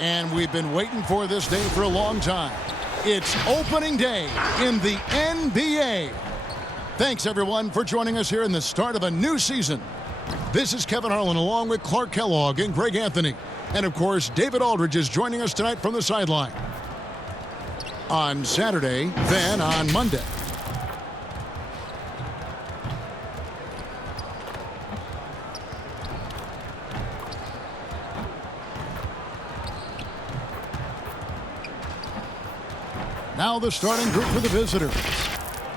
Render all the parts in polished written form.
And we've been waiting for this day for a long time. It's opening day in the NBA. Thanks, everyone, for joining us here in the start of a new season. This is Kevin Harlan along with Clark Kellogg and Greg Anthony. And, of course, David Aldridge is joining us tonight from the sideline. On Saturday, then on Monday. Now the starting group for the visitors.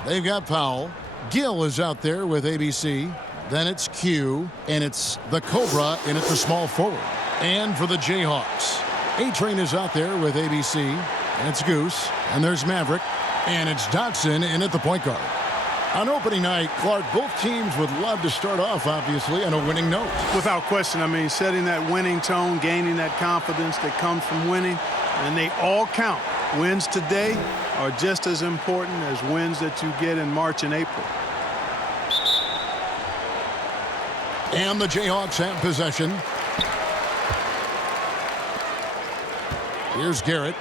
They've got Powell. Gill is out there with ABC. Then it's Q, and it's the Cobra in at the small forward. And for the Jayhawks, A-Train is out there with ABC, and it's Goose. And there's Maverick, and it's Dotson in at the point guard. On opening night, Clark, both teams would love to start off, obviously, on a winning note. Without question, I mean, setting that winning tone, gaining that confidence that comes from winning, and they all count. Wins today are just as important as wins that you get in March and April. And the Jayhawks have possession. Here's Garrett.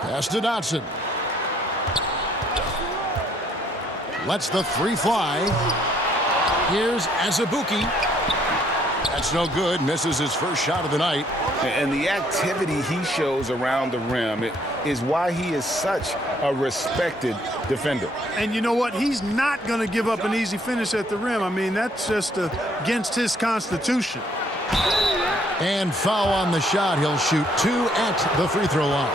Pass to Dotson. Lets the three fly. Here's Azubuike. That's no good. Misses his first shot of the night. And the activity he shows around the rim is why he is such a respected defender. And you know what? He's not going to give up an easy finish at the rim. I mean, that's just against his constitution. And foul on the shot. He'll shoot 2 at the free throw line.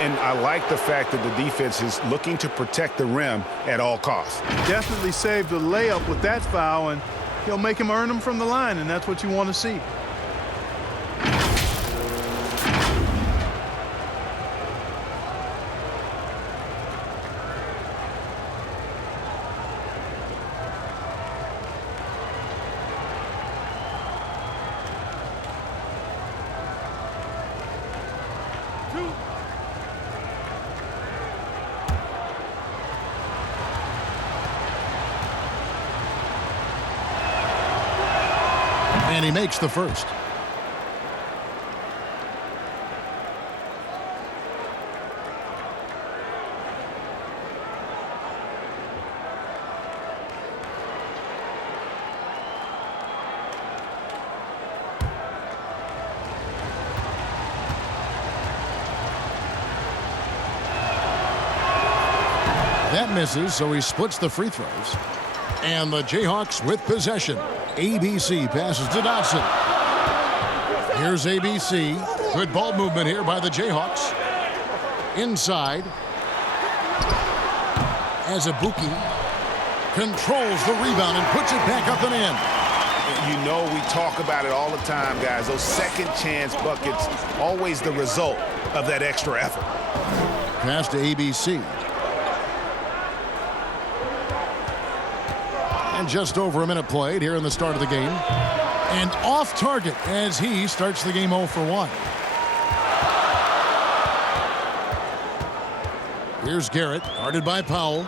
And I like the fact that the defense is looking to protect the rim at all costs. Definitely saved a layup with that foul, and he'll make him earn them from the line, and that's what you want to see. And he makes the first. That misses, so he splits the free throws. And the Jayhawks with possession. ABC passes to Dotson. Here's ABC. Good ball movement here by the Jayhawks. Inside. Azubuike controls the rebound and puts it back up and in. You know, we talk about it all the time, guys. Those second chance buckets, always the result of that extra effort. Pass to ABC. And just over a minute played here in the start of the game. And off target as he starts the game 0 for 1. Here's Garrett, guarded by Powell.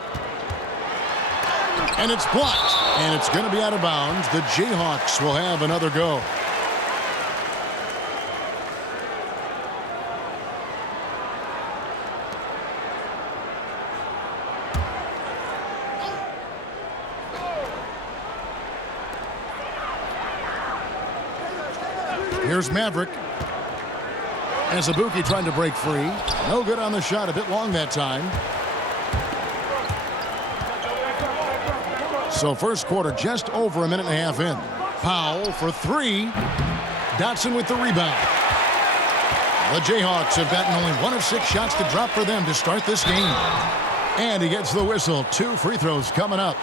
And it's blocked. And it's going to be out of bounds. The Jayhawks will have another go. Here's Maverick. Azubuike trying to break free. No good on the shot. A bit long that time. So first quarter just over a minute and a half in. Powell for 3. Dotson with the rebound. The Jayhawks have gotten only 1 of 6 shots to drop for them to start this game. And he gets the whistle. 2 free throws coming up.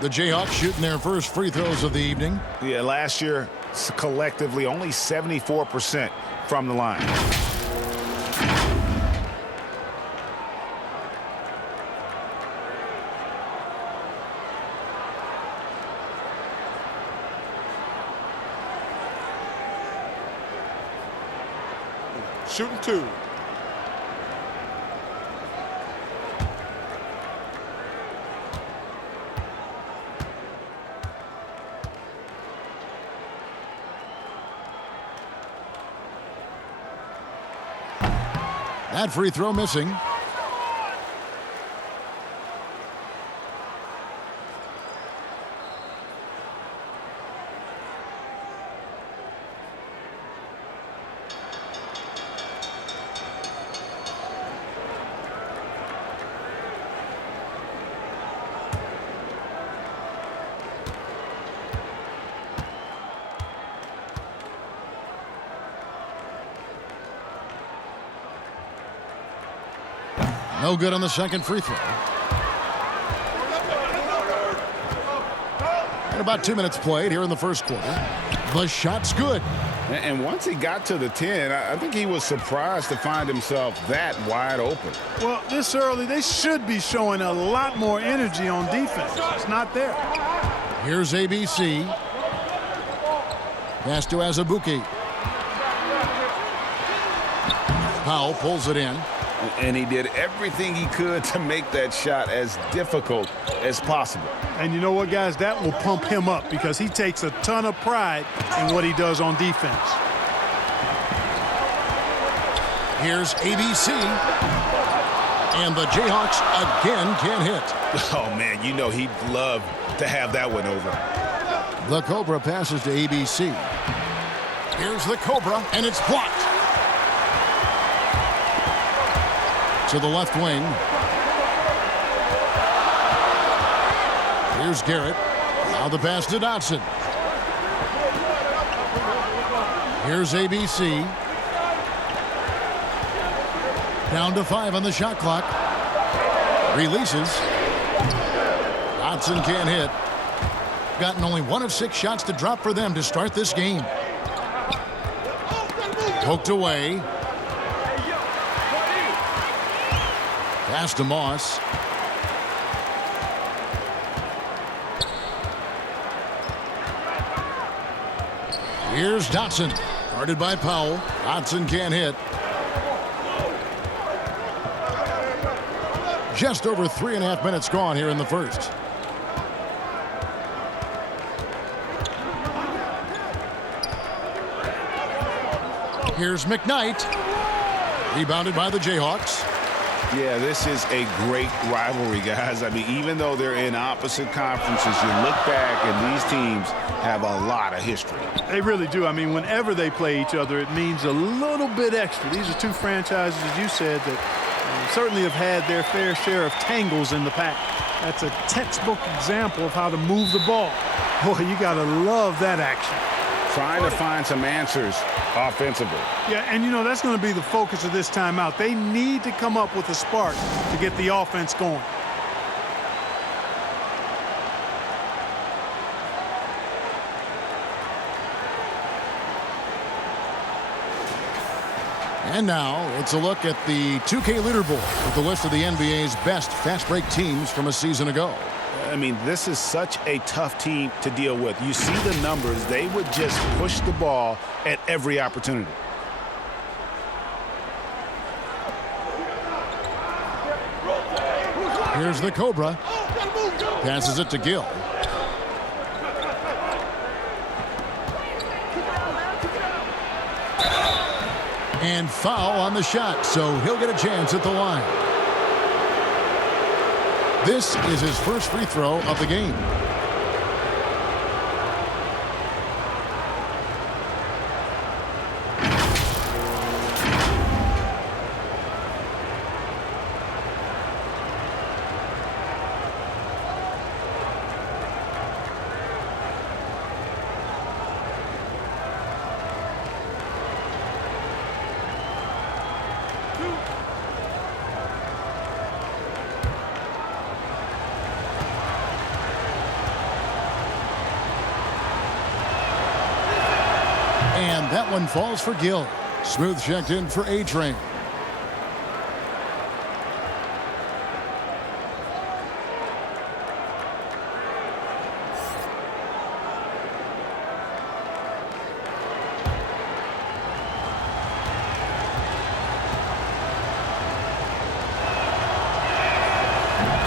The Jayhawks shooting their first free throws of the evening. Yeah, last year, collectively, only 74% from the line. Shooting 2. That free throw missing. No good on the second free throw. And about 2 minutes played here in the first quarter. The shot's good. And once he got to the 10, I think he was surprised to find himself that wide open. Well, this early, they should be showing a lot more energy on defense. It's not there. Here's ABC. Pass to Azubuike. Powell pulls it in. And he did everything he could to make that shot as difficult as possible. And you know what, guys? That will pump him up because he takes a ton of pride in what he does on defense. Here's ABC. And the Jayhawks again can't hit. Oh, man, you know he'd love to have that one over. The Cobra passes to ABC. Here's the Cobra, and it's blocked. To the left wing. Here's Garrett. Now the pass to Dotson. Here's ABC. Down to 5 on the shot clock. Releases. Dotson can't hit. Gotten only 1 of 6 shots to drop for them to start this game. Poked away. Pass to Moss. Here's Dotson. Guarded by Powell. Dotson can't hit. Just over 3.5 minutes gone here in the first. Here's McKnight. Rebounded by the Jayhawks. Yeah, this is a great rivalry, guys. I mean, even though they're in opposite conferences, you look back and these teams have a lot of history. They really do. I mean, whenever they play each other, it means a little bit extra. These are two franchises, as you said, that certainly have had their fair share of tangles in the past. That's a textbook example of how to move the ball. Boy, you got to love that action. Trying to find some answers offensively. Yeah, and you know, that's going to be the focus of this timeout. They need to come up with a spark to get the offense going. And now it's a look at the 2K leaderboard with the list of the NBA's best fast break teams from a season ago. I mean, this is such a tough team to deal with. You see the numbers. They would just push the ball at every opportunity. Here's the Cobra. Passes it to Gill. And foul on the shot, so he'll get a chance at the line. This is his first free throw of the game. And that one falls for Gill. Smooth checked in for A-Train.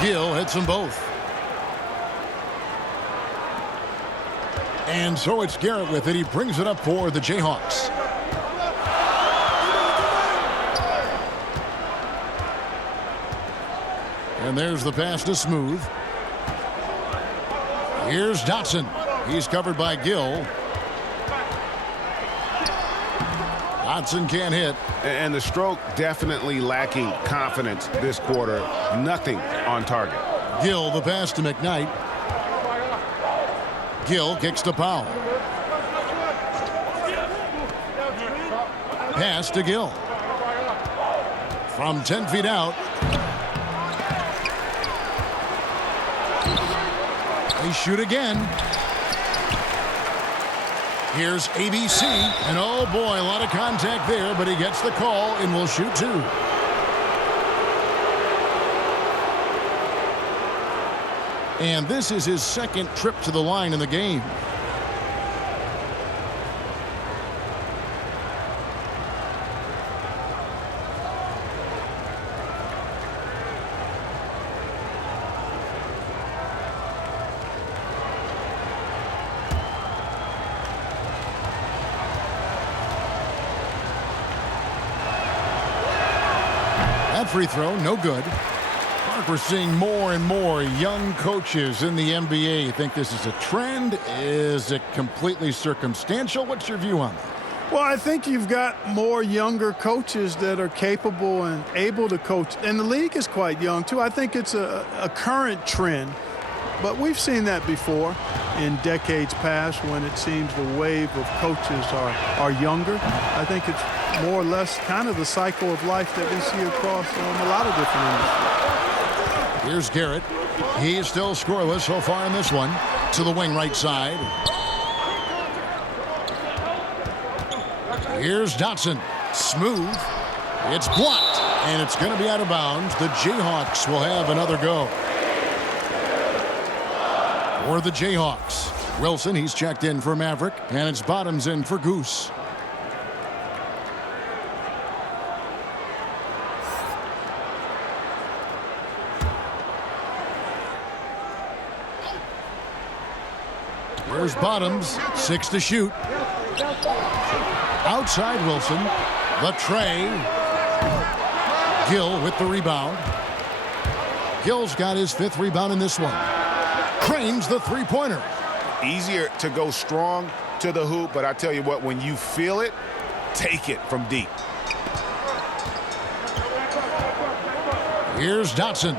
Gill hits them both. And so it's Garrett with it. He brings it up for the Jayhawks. And there's the pass to Smooth. Here's Dotson. He's covered by Gill. Dotson can't hit. And the stroke definitely lacking confidence this quarter. Nothing on target. Gill, the pass to McKnight. Gill kicks to Powell. Pass to Gill. From 10 feet out. They shoot again. Here's ABC. And oh boy, a lot of contact there, but he gets the call and will shoot two. And this is his second trip to the line in the game. That free throw, no good. We're seeing more and more young coaches in the NBA. You think this is a trend? Is it completely circumstantial? What's your view on that? Well, I think you've got more younger coaches that are capable and able to coach. And the league is quite young, too. I think it's a current trend. But we've seen that before in decades past when it seems the wave of coaches are younger. I think it's more or less kind of the cycle of life that we see across a lot of different industries. Here's Garrett. He's still scoreless so far in this one. To the wing right side. Here's Dotson. Smooth. It's blocked. And it's going to be out of bounds. The Jayhawks will have another go. For the Jayhawks. Wilson, he's checked in for Maverick. And it's Bottoms in for Goose. Here's Bottoms, 6 to shoot. Outside Wilson, the tray. Gill with the rebound. Gill's got his 5th rebound in this one. Cranes the three-pointer. Easier to go strong to the hoop, but I tell you what, when you feel it, take it from deep. Here's Dotson.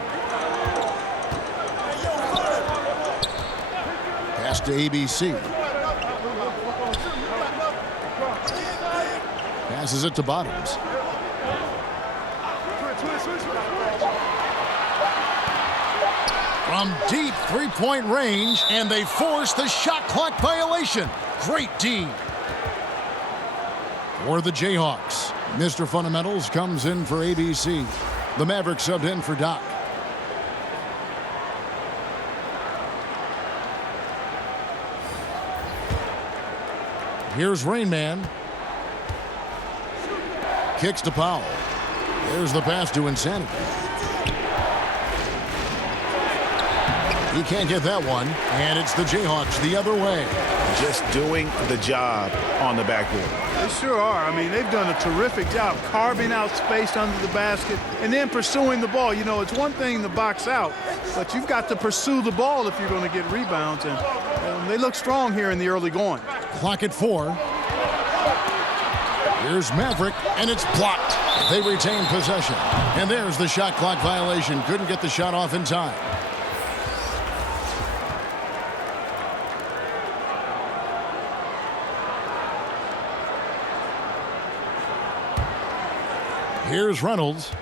Pass to ABC. Passes it to Bottoms. From deep three-point range, and they force the shot clock violation. Great D. For the Jayhawks, Mr. Fundamentals comes in for ABC. The Mavericks subbed in for Doc. Here's Rain Man. Kicks to Powell. There's the pass to Insanity. He can't get that one, and it's the Jayhawks the other way. Just doing the job on the backboard. They sure are. I mean, they've done a terrific job carving out space under the basket and then pursuing the ball. You know, it's one thing to box out, but you've got to pursue the ball if you're going to get rebounds, and they look strong here in the early going. Clock at 4. Here's Maverick, and it's blocked. They retain possession. And there's the shot clock violation. Couldn't get the shot off in time. Here's Reynolds.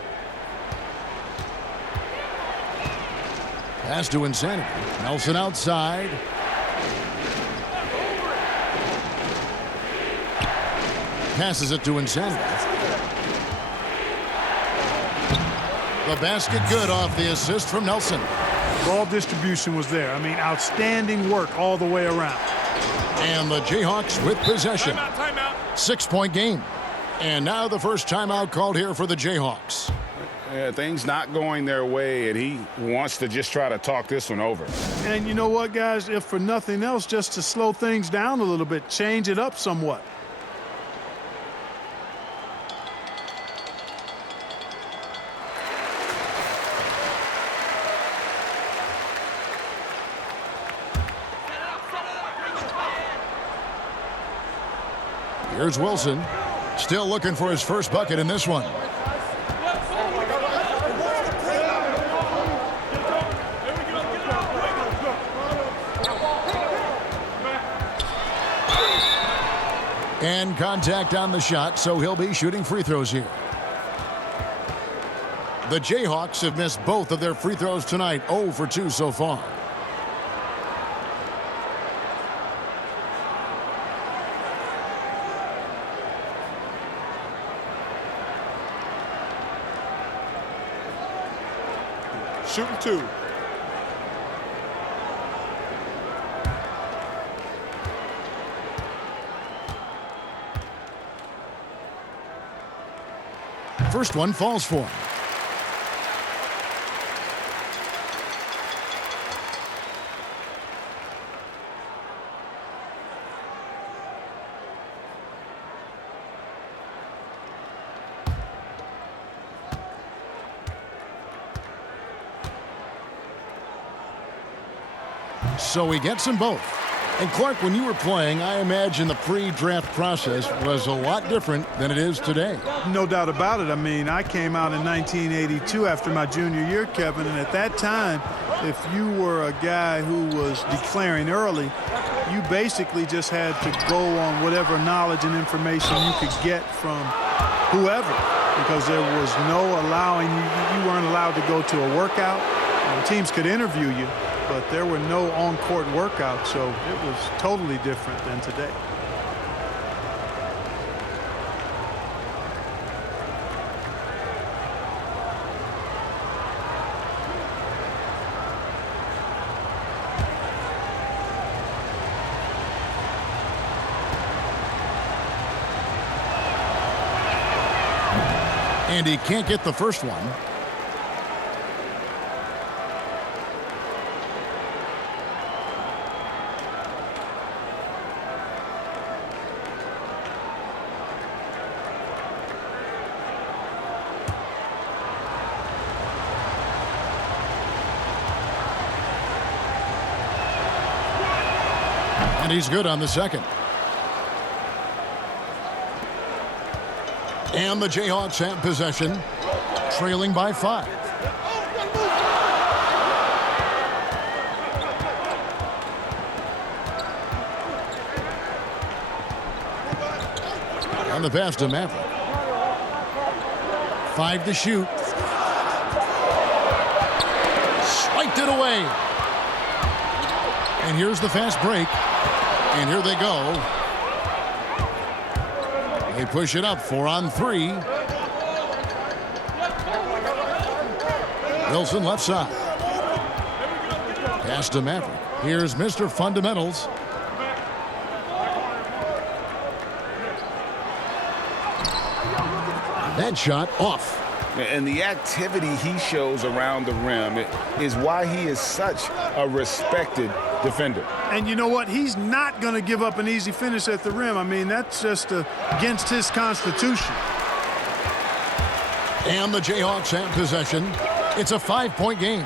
Pass to Insanity. Nelson outside. Passes it to Insanity. The basket good off the assist from Nelson. Ball distribution was there. I mean, outstanding work all the way around. And the Jayhawks with possession. Timeout. 6-point game. And now the first timeout called here for the Jayhawks. Yeah, things not going their way, and he wants to just try to talk this one over. And you know what, guys? If for nothing else, just to slow things down a little bit, change it up somewhat. Here's Wilson. Still looking for his first bucket in this one. And contact on the shot, so he'll be shooting free throws here. The Jayhawks have missed both of their free throws tonight, 0 for 2 so far. Shooting 2. First one falls for him. So he gets them both. And Clark, when you were playing, I imagine the pre-draft process was a lot different than it is today. No doubt about it. I mean, I came out in 1982 after my junior year, Kevin, and at that time, if you were a guy who was declaring early, you basically just had to go on whatever knowledge and information you could get from whoever, because there was no allowing you weren't allowed to go to a workout. Teams could interview you, but there were no on-court workouts, so it was totally different than today. And he can't get the first one. And he's good on the second. And the Jayhawks have possession, trailing by 5. On the pass to Maverick. 5 to shoot. Swiped it away. And here's the fast break. And here they go. They push it up 4 on 3. Wilson left side. Pass to Maverick. Here's Mr. Fundamentals. That shot off. And the activity he shows around the rim is why he is such a respected defender. And you know what? He's not going to give up an easy finish at the rim. I mean, that's just against his constitution. And the Jayhawks have possession. It's a 5-point game.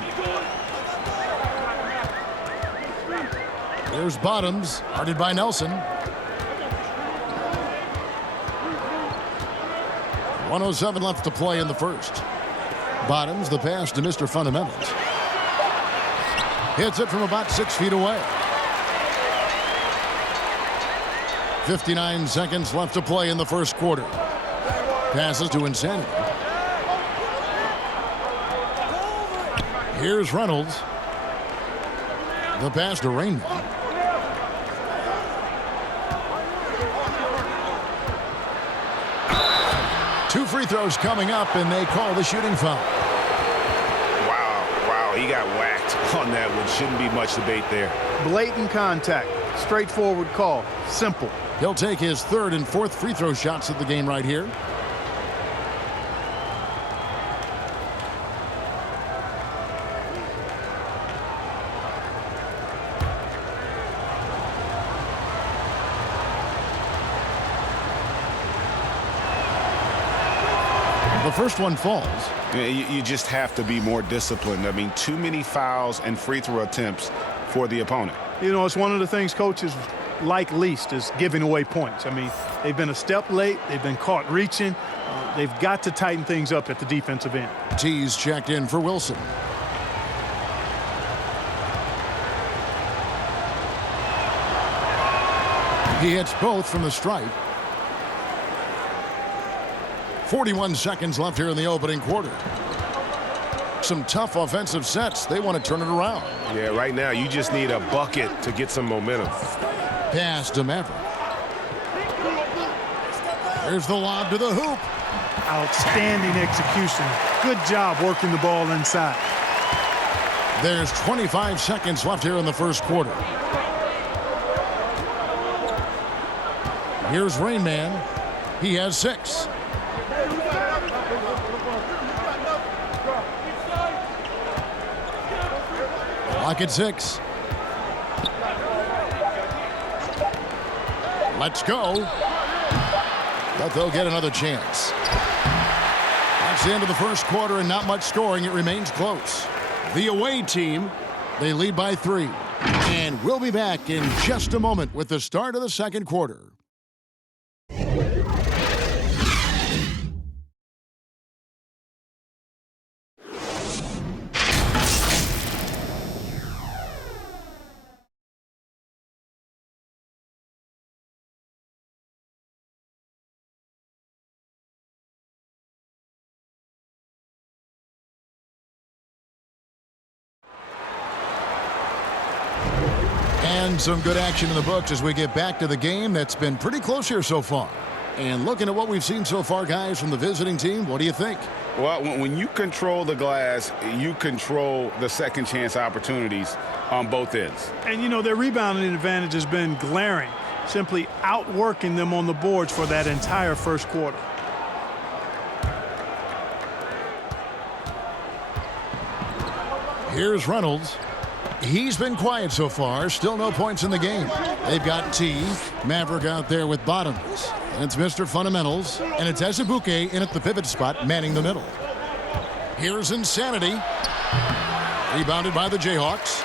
There's Bottoms, guarded by Nelson. 1:07 left to play in the first. Bottoms, the pass to Mr. Fundamentals. Hits it from about 6 feet away. 59 seconds left to play in the first quarter. Passes to Insanity. Here's Reynolds. The pass to Rainman. Two free throws coming up, and they call the shooting foul. Wow, he got whacked on that one. Shouldn't be much debate there. Blatant contact. Straightforward call. Simple. He'll take his 3rd and 4th free throw shots of the game right here. The first one falls. You just have to be more disciplined. I mean, too many fouls and free throw attempts for the opponent. You know, it's one of the things coaches like least is giving away points. I mean, they've been a step late. They've been caught reaching. They've got to tighten things up at the defensive end. T's checked in for Wilson. He hits both from the stripe. 41 seconds left here in the opening quarter. Some tough offensive sets. They want to turn it around. Yeah, right now you just need a bucket to get some momentum. Pass to Maverick. There's the lob to the hoop. Outstanding execution. Good job working the ball inside. There's 25 seconds left here in the first quarter. Here's Rain Man. He has 6. Lock at 6. Let's go. But they'll get another chance. That's the end of the first quarter and not much scoring. It remains close. The away team, they lead by 3. And we'll be back in just a moment with the start of the second quarter. And some good action in the books as we get back to the game that's been pretty close here so far. And looking at what we've seen so far, guys, from the visiting team, what do you think? Well, when you control the glass, you control the second chance opportunities on both ends. And, you know, their rebounding advantage has been glaring, simply outworking them on the boards for that entire first quarter. Here's Reynolds. He's been quiet so far. Still no points in the game. They've got T. Maverick out there with Bottoms. And it's Mr. Fundamentals. And it's Azubuike in at the pivot spot, manning the middle. Here's Insanity. Rebounded by the Jayhawks.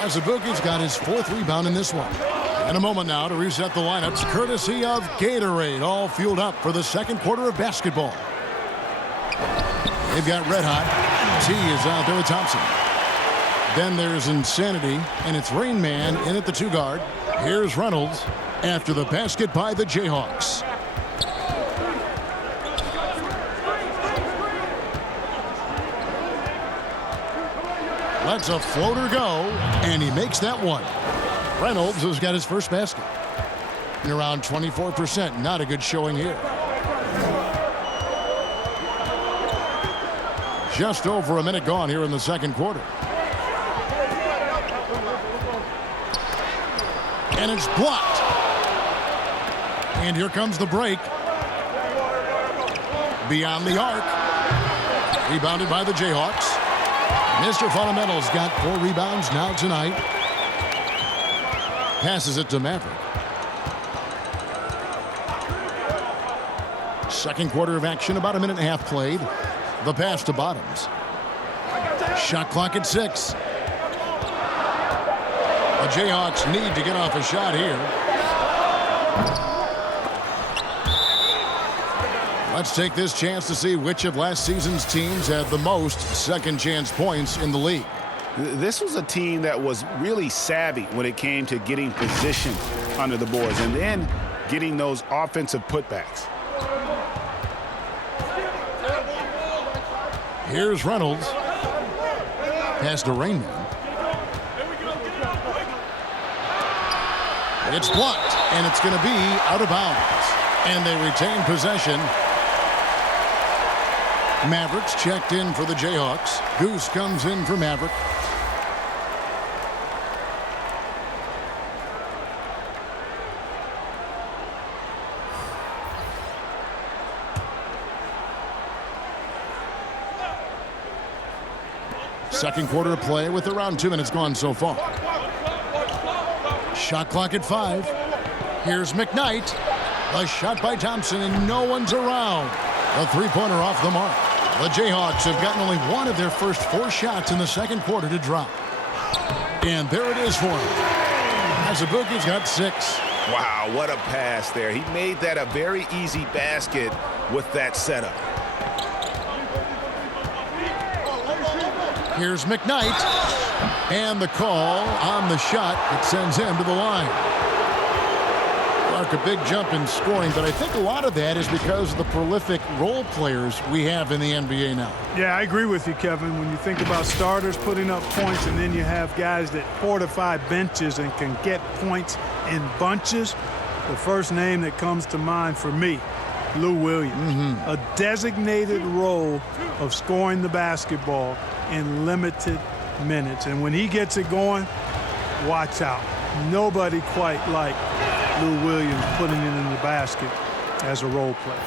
Azubuike's got his 4th rebound in this one. And a moment now to reset the lineups, courtesy of Gatorade, all fueled up for the second quarter of basketball. They've got Red Hot. T is out there with Thompson. Then there's Insanity, and it's Rain Man in at the 2 guard. Here's Reynolds after the basket by the Jayhawks. Lets a floater go, and he makes that one. Reynolds has got his first basket. And around 24%, not a good showing here. Just over a minute gone here in the second quarter. And it's blocked. And here comes the break. Beyond the arc. Rebounded by the Jayhawks. Mr. Fundamentals got 4 rebounds now tonight. Passes it to Maverick. Second quarter of action, about a minute and a half played. The pass to Bottoms. Shot clock at 6. The Jayhawks need to get off a shot here. Let's take this chance to see which of last season's teams had the most second chance points in the league. This was a team that was really savvy when it came to getting position under the boards and then getting those offensive putbacks. Here's Reynolds. Pass to Rain Man. It's blocked, and it's going to be out of bounds. And they retain possession. Mavericks checked in for the Jayhawks. Goose comes in for Maverick. Second quarter of play with around 2 minutes gone so far. Shot clock at 5. Here's McKnight. A shot by Thompson, and no one's around. A three-pointer off the mark. The Jayhawks have gotten only one of their first 4 shots in the second quarter to drop. And there it is for him. Azubuike's got 6. Wow, what a pass there. He made that a very easy basket with that setup. Here's McKnight. And the call on the shot that sends him to the line. Clark, a big jump in scoring, but I think a lot of that is because of the prolific role players we have in the NBA now. Yeah, I agree with you, Kevin. When you think about starters putting up points and then you have guys that fortify benches and can get points in bunches, the first name that comes to mind for me, Lou Williams. A designated role of scoring the basketball in limited minutes. And when he gets it going, watch out. Nobody quite like Lou Williams putting it in the basket as a role player.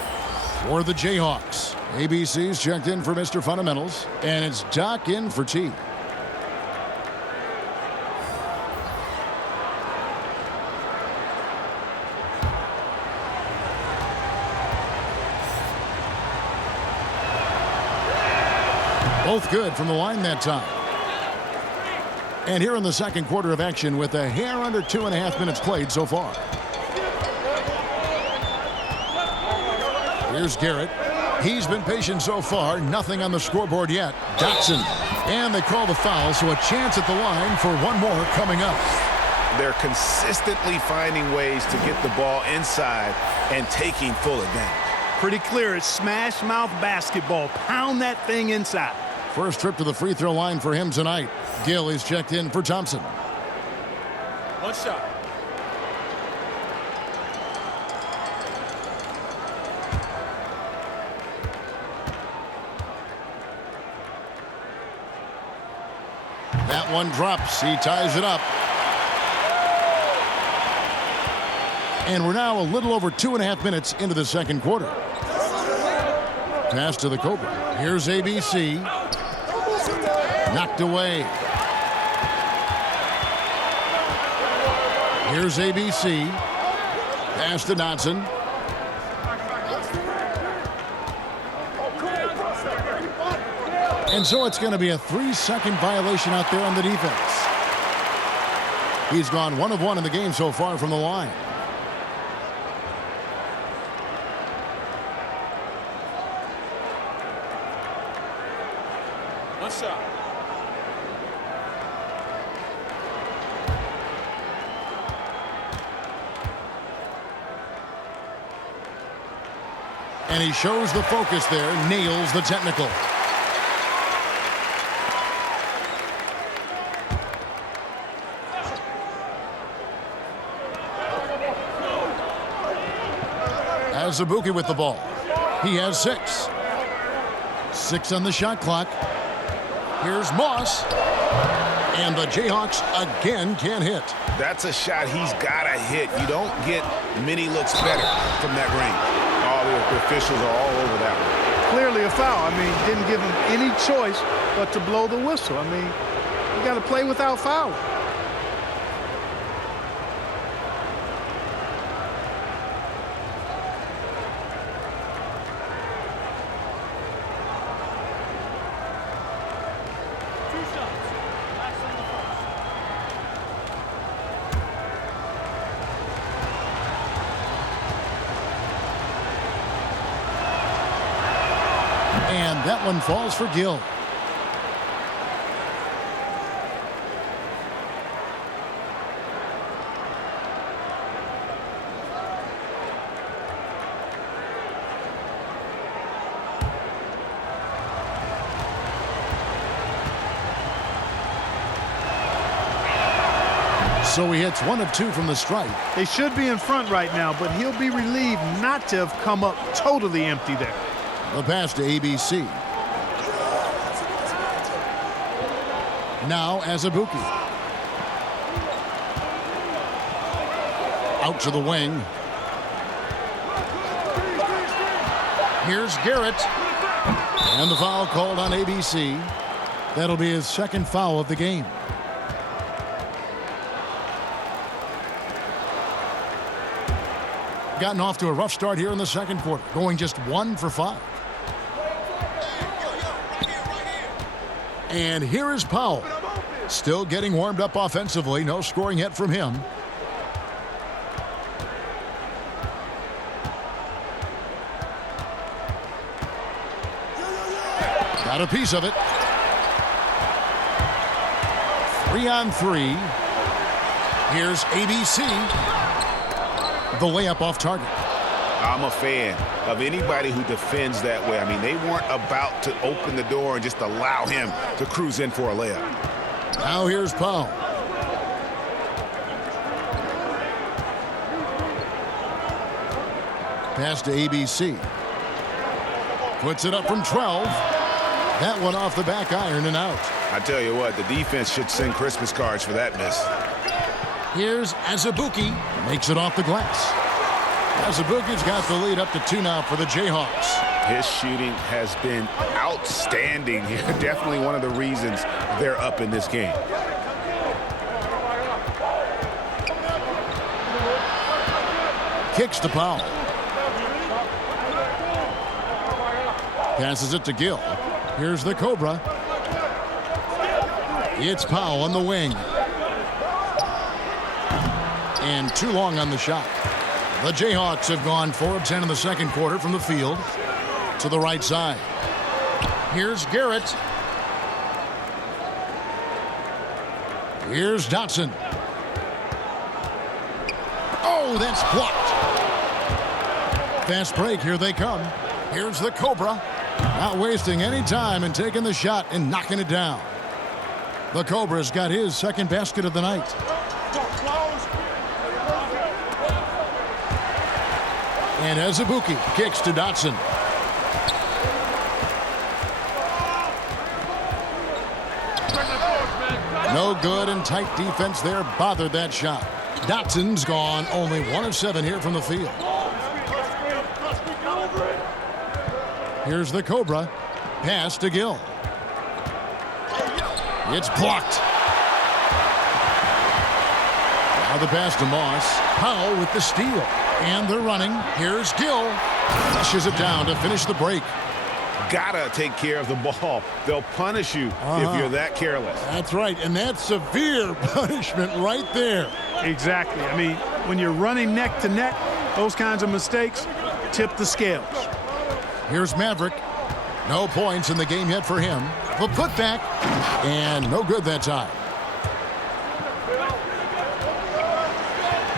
For the Jayhawks, ABC's checked in for Mr. Fundamentals, and it's Doc in for T. Both good from the line that time. And here in the second quarter of action with a hair under 2.5 minutes played so far. Here's Garrett. He's been patient so far. Nothing on the scoreboard yet. Dotson. And they call the foul, so a chance at the line for one more coming up. They're consistently finding ways to get the ball inside and taking full advantage. Pretty clear. It's smash mouth basketball. Pound that thing inside. First trip to the free throw line for him tonight. Gill is checked in for Thompson. One shot. That one drops. He ties it up. And we're now a little over 2.5 minutes into the second quarter. Pass to the Cobra. Here's ABC. Knocked away. Here's ABC. Pass to Dotson. And so it's going to be a 3-second violation out there on the defense. He's gone 1 of 1 in the game so far from the line. One shot. And he shows the focus there, nails the technical. Azubuike with the ball. He has 6. 6 on the shot clock. Here's Moss. And the Jayhawks again can't hit. That's a shot he's got to hit. You don't get many looks better from that range. All the officials are all over that one. Clearly a foul. I mean, didn't give him any choice but to blow the whistle. I mean, you got to play without fouling. And that one falls for Gill. So he hits 1 of 2 from the stripe. They should be in front right now, but he'll be relieved not to have come up totally empty there. The pass to ABC. Now Azubuike. Out to the wing. Here's Garrett. And the foul called on ABC. That'll be his second foul of the game. Gotten off to a rough start here in the second quarter, going just 1 for 5. And here is Powell. Still getting warmed up offensively. No scoring yet from him. Got a piece of it. 3-on-3. Here's ABC. The layup off target. I'm a fan of anybody who defends that way. I mean, they weren't about to open the door and just allow him to cruise in for a layup. Now here's Powell. Pass to ABC. Puts it up from 12. That one off the back iron and out. I tell you what, the defense should send Christmas cards for that miss. Here's Azubuike. Makes it off the glass. Azubuike's got the lead up to 2 now for the Jayhawks. His shooting has been outstanding here. Definitely one of the reasons they're up in this game. Kicks to Powell. Passes it to Gill. Here's the Cobra. It's Powell on the wing. And too long on the shot. The Jayhawks have gone 4 of 10 in the second quarter from the field to the right side. Here's Garrett. Here's Dotson. Oh, that's blocked. Fast break. Here they come. Here's the Cobra. Not wasting any time and taking the shot and knocking it down. The Cobra's got his second basket of the night. And Azubuike kicks to Dotson. No good, and tight defense there bothered that shot. Dotson's gone only 1 of 7 here from the field. Here's the Cobra. Pass to Gill. It's blocked. Now the pass to Moss. Powell with the steal. And they're running. Here's Gill. Flushes it down to finish the break. Gotta take care of the ball. They'll punish you if you're that careless. That's right, and that's severe punishment right there. Exactly. I mean, when you're running neck to neck, those kinds of mistakes tip the scales. Here's Maverick. No points in the game yet for him. The putback, and no good that time.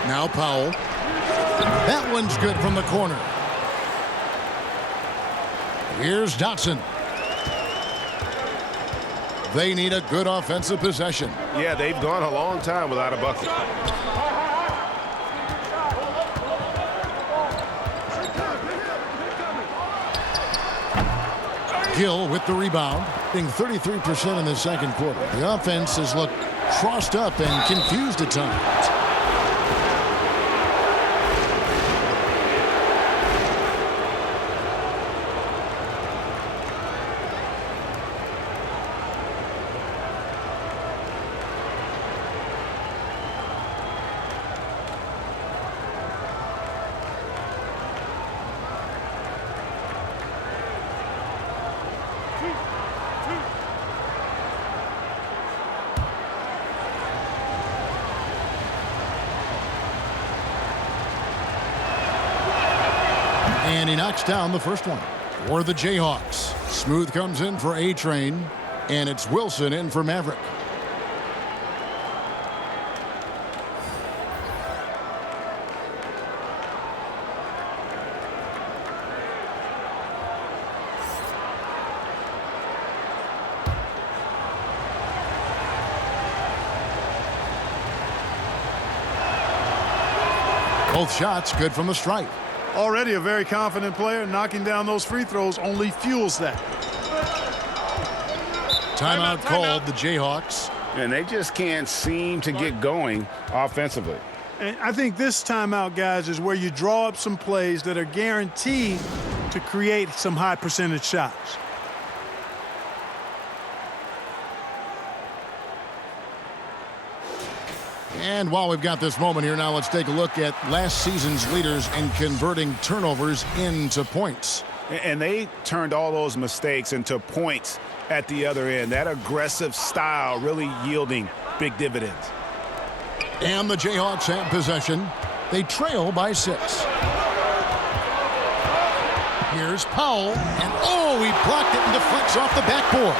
Now Powell. That one's good from the corner. Here's Dotson. They need a good offensive possession. Yeah, they've gone a long time without a bucket. Gill with the rebound, being 33% in the second quarter. The offense has looked crossed up and confused at times. And he knocks down the first one for the Jayhawks. Smooth comes in for A-Train, and it's Wilson in for Maverick. Both shots good from the stripe. Already a very confident player. Knocking down those free throws only fuels that. Timeout called, the Jayhawks. And they just can't seem to get going offensively. And I think this timeout, guys, is where you draw up some plays that are guaranteed to create some high percentage shots. And while we've got this moment here now, let's take a look at last season's leaders in converting turnovers into points. And they turned all those mistakes into points at the other end. That aggressive style really yielding big dividends. And the Jayhawks have possession. They trail by 6. Here's Powell, and oh, he blocked it and deflects off the backboard.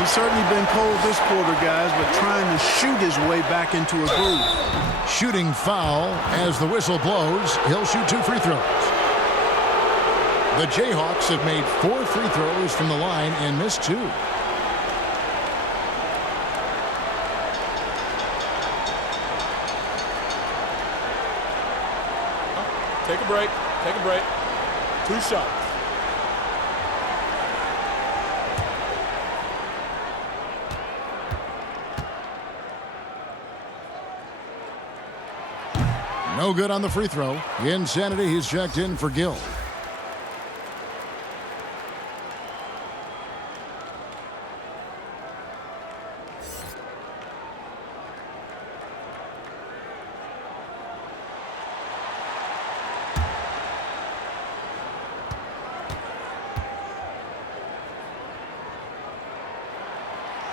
He's certainly been cold this quarter, guys, but trying to shoot his way back into a groove. Shooting foul as the whistle blows. He'll shoot 2 free throws. The Jayhawks have made 4 free throws from the line and missed 2. Take a break. Take a break. 2 shots. No good on the free throw. Insanity, he's checked in for Gill.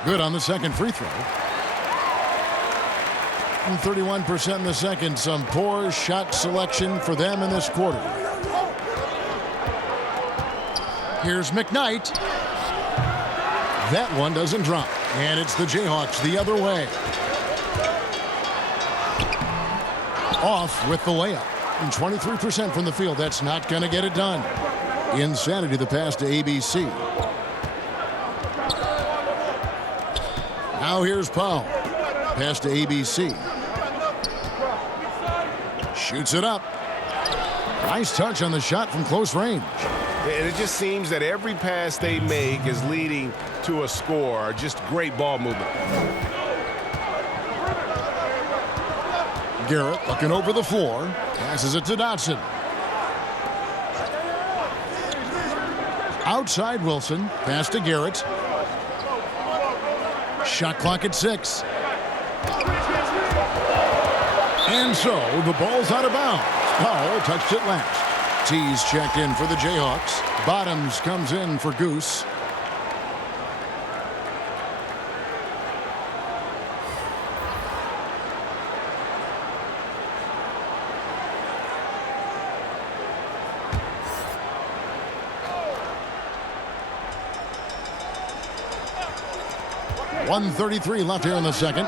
Good on the second free throw. 31% in the second. Some poor shot selection for them in this quarter. Here's McKnight. That one doesn't drop. And it's the Jayhawks the other way. Off with the layup. And 23% from the field. That's not going to get it done. Insanity, the pass to ABC. Now here's Powell. Pass to ABC. Shoots it up. Nice touch on the shot from close range. And it just seems that every pass they make is leading to a score. Just great ball movement. Garrett looking over the floor. Passes it to Dotson. Outside Wilson. Pass to Garrett. Shot clock at 6. And so the ball's out of bounds. Powell touched it last. T's checked in for the Jayhawks. Bottoms comes in for Goose. .133 left here in the second.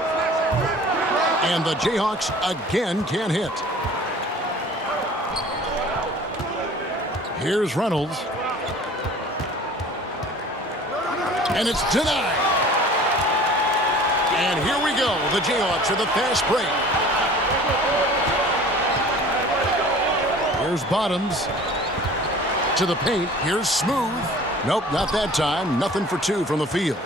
And the Jayhawks again can't hit. Here's Reynolds. And it's denied. And here we go. The Jayhawks are the fast break. Here's Bottoms. To the paint. Here's Smooth. Nope, not that time. Nothing for 2 from the field.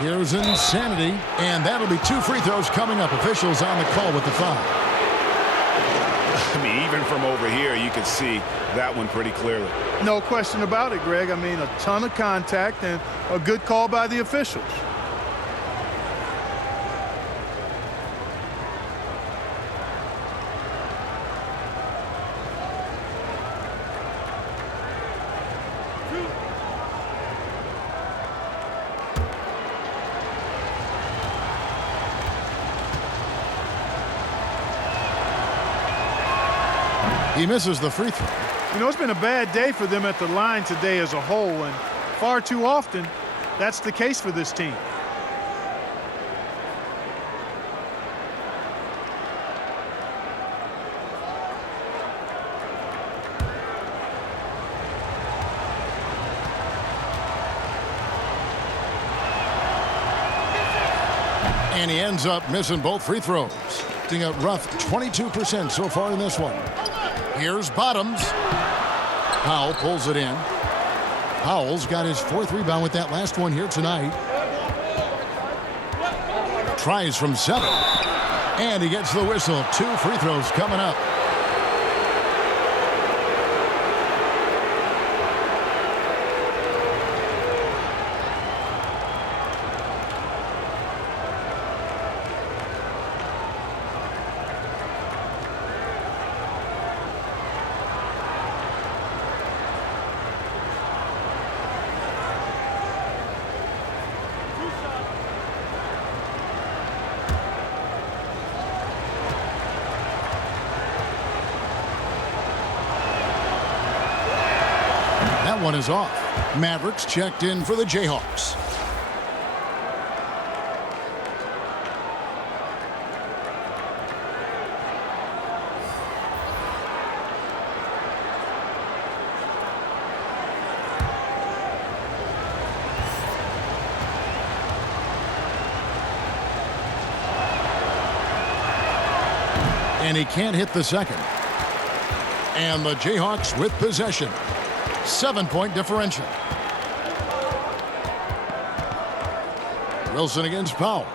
Here's Insanity, and that'll be 2 free throws coming up. Officials on the call with the foul. I mean, even from over here, you can see that one pretty clearly. No question about it, Greg. I mean, a ton of contact and a good call by the officials. He misses the free throw. You know, it's been a bad day for them at the line today as a whole, and far too often, that's the case for this team. And he ends up missing both free throws. Hitting a rough 22% so far in this one. Here's Bottoms. Powell pulls it in. Powell's got his 4th rebound with that last one here tonight. Tries from 7. And he gets the whistle. 2 free throws coming up. one is off. Mavericks checked in for the Jayhawks. And he can't hit the second. And the Jayhawks with possession. 7-point differential. Wilson against Powell.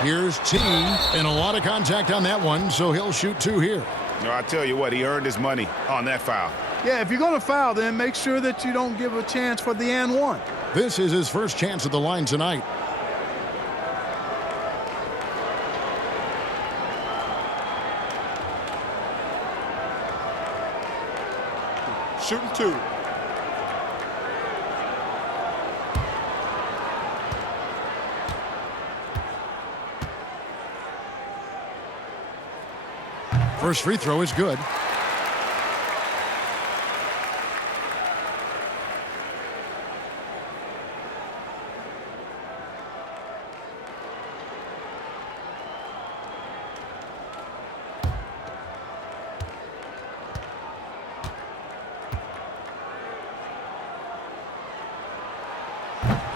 Here's T, and a lot of contact on that one, so he'll shoot 2 here. No, I tell you what, he earned his money on that foul. Yeah, if you're going to foul, then make sure that you don't give a chance for the and one. This is his first chance at the line tonight. Shooting 2. First free throw is good.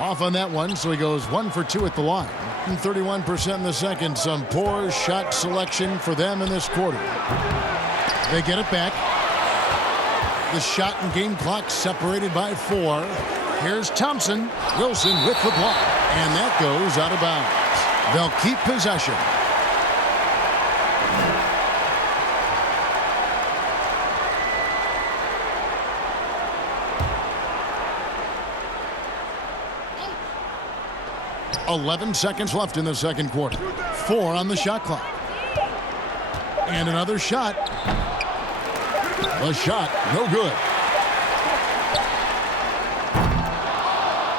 Off on that one, so he goes 1 for 2 at the line. 31% in the second. Some poor shot selection for them in this quarter. They get it back. The shot and game clock separated by 4. Here's Thompson. Wilson with the block. And that goes out of bounds. They'll keep possession. .11 seconds left in the second quarter. 4 on the shot clock. And another shot. The shot, no good.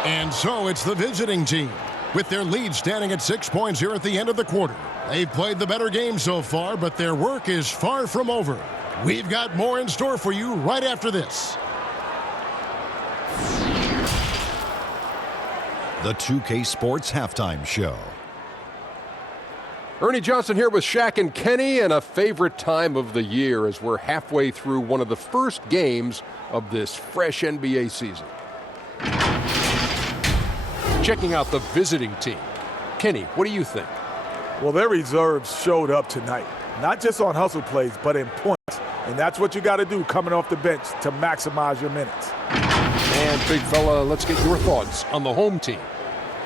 And so it's the visiting team with their lead standing at 6 points here at the end of the quarter. They've played the better game so far, but their work is far from over. We've got more in store for you right after this. The 2K Sports Halftime Show. Ernie Johnson here with Shaq and Kenny, and a favorite time of the year as we're halfway through one of the first games of this fresh NBA season. Checking out the visiting team. Kenny, what do you think? Well, their reserves showed up tonight, not just on hustle plays, but in points. And that's what you got to do coming off the bench to maximize your minutes. And big fella, let's get your thoughts on the home team.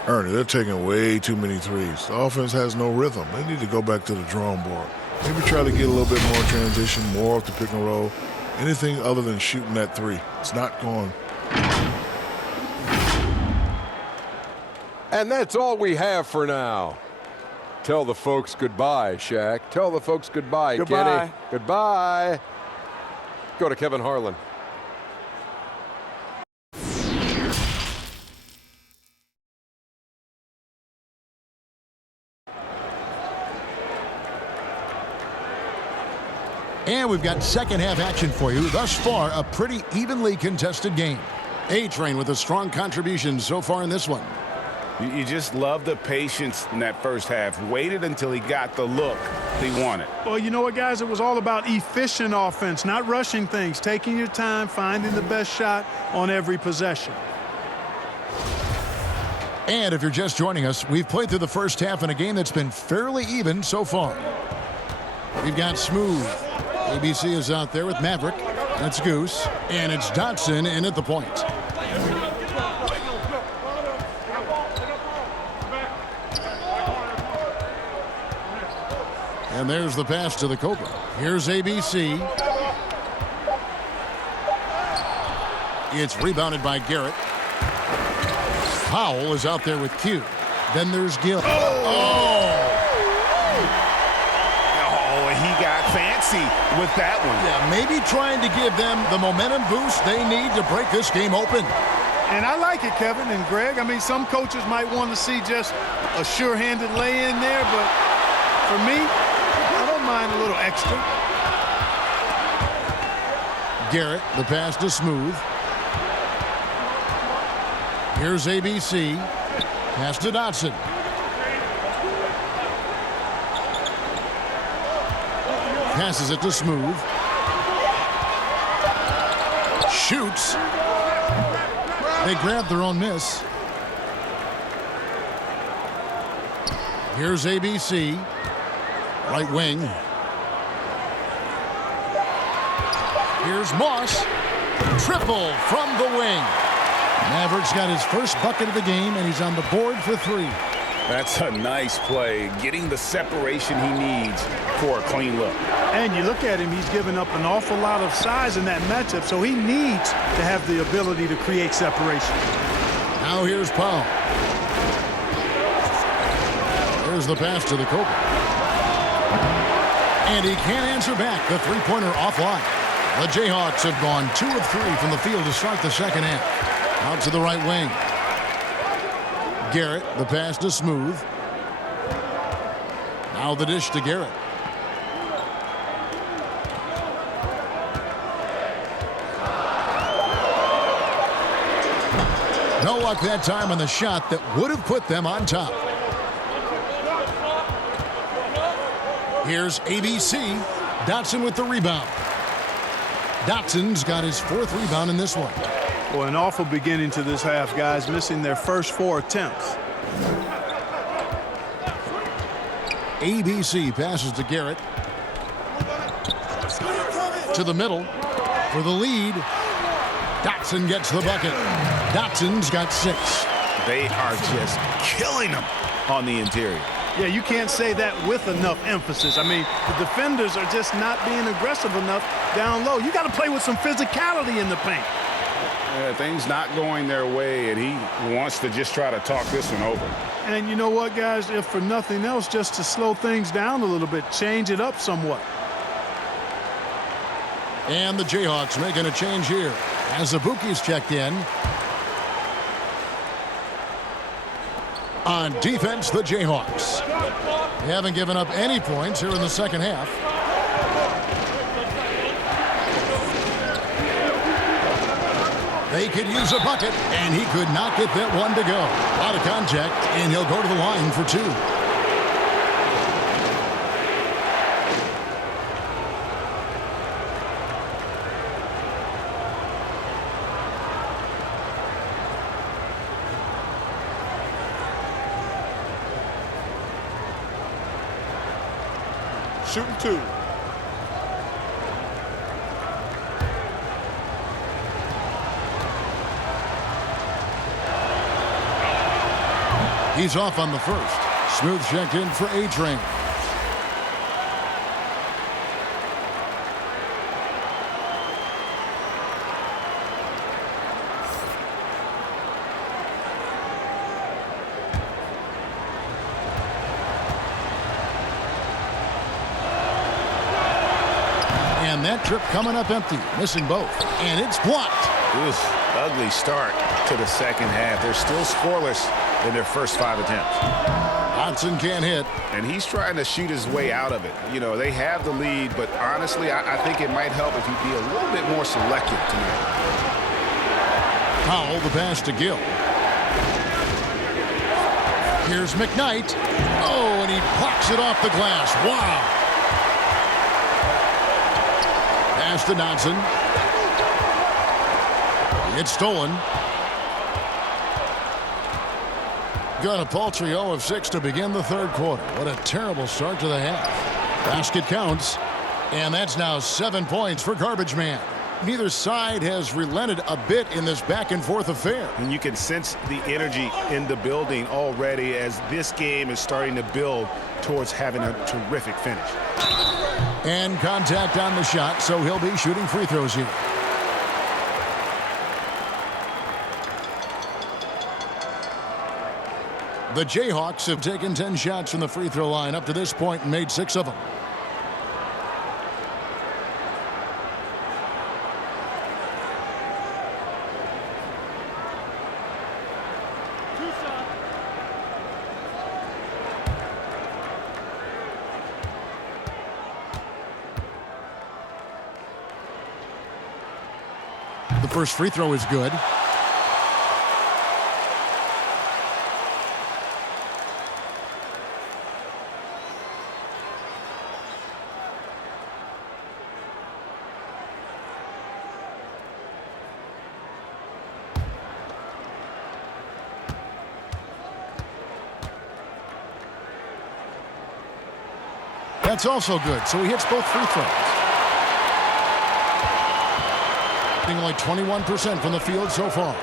Ernie, they're taking way too many threes. The offense has no rhythm. They need to go back to the drawing board. Maybe try to get a little bit more transition, more off the pick and roll. Anything other than shooting that 3. It's not going. And that's all we have for now. Tell the folks goodbye, Shaq. Tell the folks goodbye, Goodbye. Kenny. Goodbye. Go to Kevin Harlan. And we've got second half action for you. Thus far, a pretty evenly contested game. A-Train with a strong contribution so far in this one. You just love the patience in that first half. Waited until he got the look he wanted. Well, you know what, guys? It was all about efficient offense, not rushing things, taking your time, finding the best shot on every possession. And if you're just joining us, we've played through the first half in a game that's been fairly even so far. We've got Smooth. ABC is out there with Maverick. That's Goose. And it's Dotson in at the point. And there's the pass to the Cobra. Here's ABC. It's rebounded by Garrett. Powell is out there with Q. Then there's Gill. He got fancy with that one. Yeah, maybe trying to give them the momentum boost they need to break this game open. And I like it, Kevin and Greg. I mean, some coaches might want to see just a sure-handed lay-in there, but for me, I don't mind a little extra. Garrett, the pass to Smooth. Here's ABC. Pass to Dotson. Passes it to Smooth. Shoots. They grab their own miss. Here's ABC. Right wing. Here's Moss. Triple from the wing. Maverick's got his first bucket of the game, and he's on the board for 3. That's a nice play, getting the separation he needs for a clean look. And you look at him, he's given up an awful lot of size in that matchup, so he needs to have the ability to create separation. Now here's Powell. There's the pass to the Cobra. And he can't answer back. The three-pointer offline. The Jayhawks have gone 2 of 3 from the field to start the second half. Out to the right wing. Garrett, the pass to Smooth. Now the dish to Garrett. No luck that time on the shot that would have put them on top. Here's ABC. Dotson with the rebound. Dotson's got his 4th rebound in this one. Well, an awful beginning to this half, guys, missing their first 4 attempts. ABC passes to Garrett. To the middle for the lead. Dotson gets the bucket. Dotson's got 6. They are just killing them on the interior. Yeah, you can't say that with enough emphasis. I mean, the defenders are just not being aggressive enough down low. You got to play with some physicality in the paint. Things not going their way, and he wants to just try to talk this one over. And you know what, guys? If for nothing else, just to slow things down a little bit, change it up somewhat. And the Jayhawks making a change here as Abuki's checked in. On defense, the Jayhawks. They haven't given up any points here in the second half. They could use a bucket, and he could not get that one to go. Out of contact, and he'll go to the line for 2. Shooting 2. He's off on the first. Smooth checked in for A-Train. And that trip coming up empty, missing both. And it's blocked. Oof, ugly start to the second half. They're still scoreless in their first 5 attempts. Dotson can't hit. And he's trying to shoot his way out of it. You know, they have the lead, but honestly, I think it might help if he'd be a little bit more selective tonight. Powell, the pass to Gill. Here's McKnight. Oh, and he blocks it off the glass. Wow. Pass to Dotson. It's stolen. Got a paltry 0 of 6 to begin the third quarter. What a terrible start to the half. Basket counts. And that's now 7 points for Garbage Man. Neither side has relented a bit in this back-and-forth affair. And you can sense the energy in the building already as this game is starting to build towards having a terrific finish. And contact on the shot, so he'll be shooting free throws here. The Jayhawks have taken 10 shots from the free throw line up to this point and made 6 of them. The first free throw is good. That's also good, so he hits both free throws. Being only 21% from the field so far.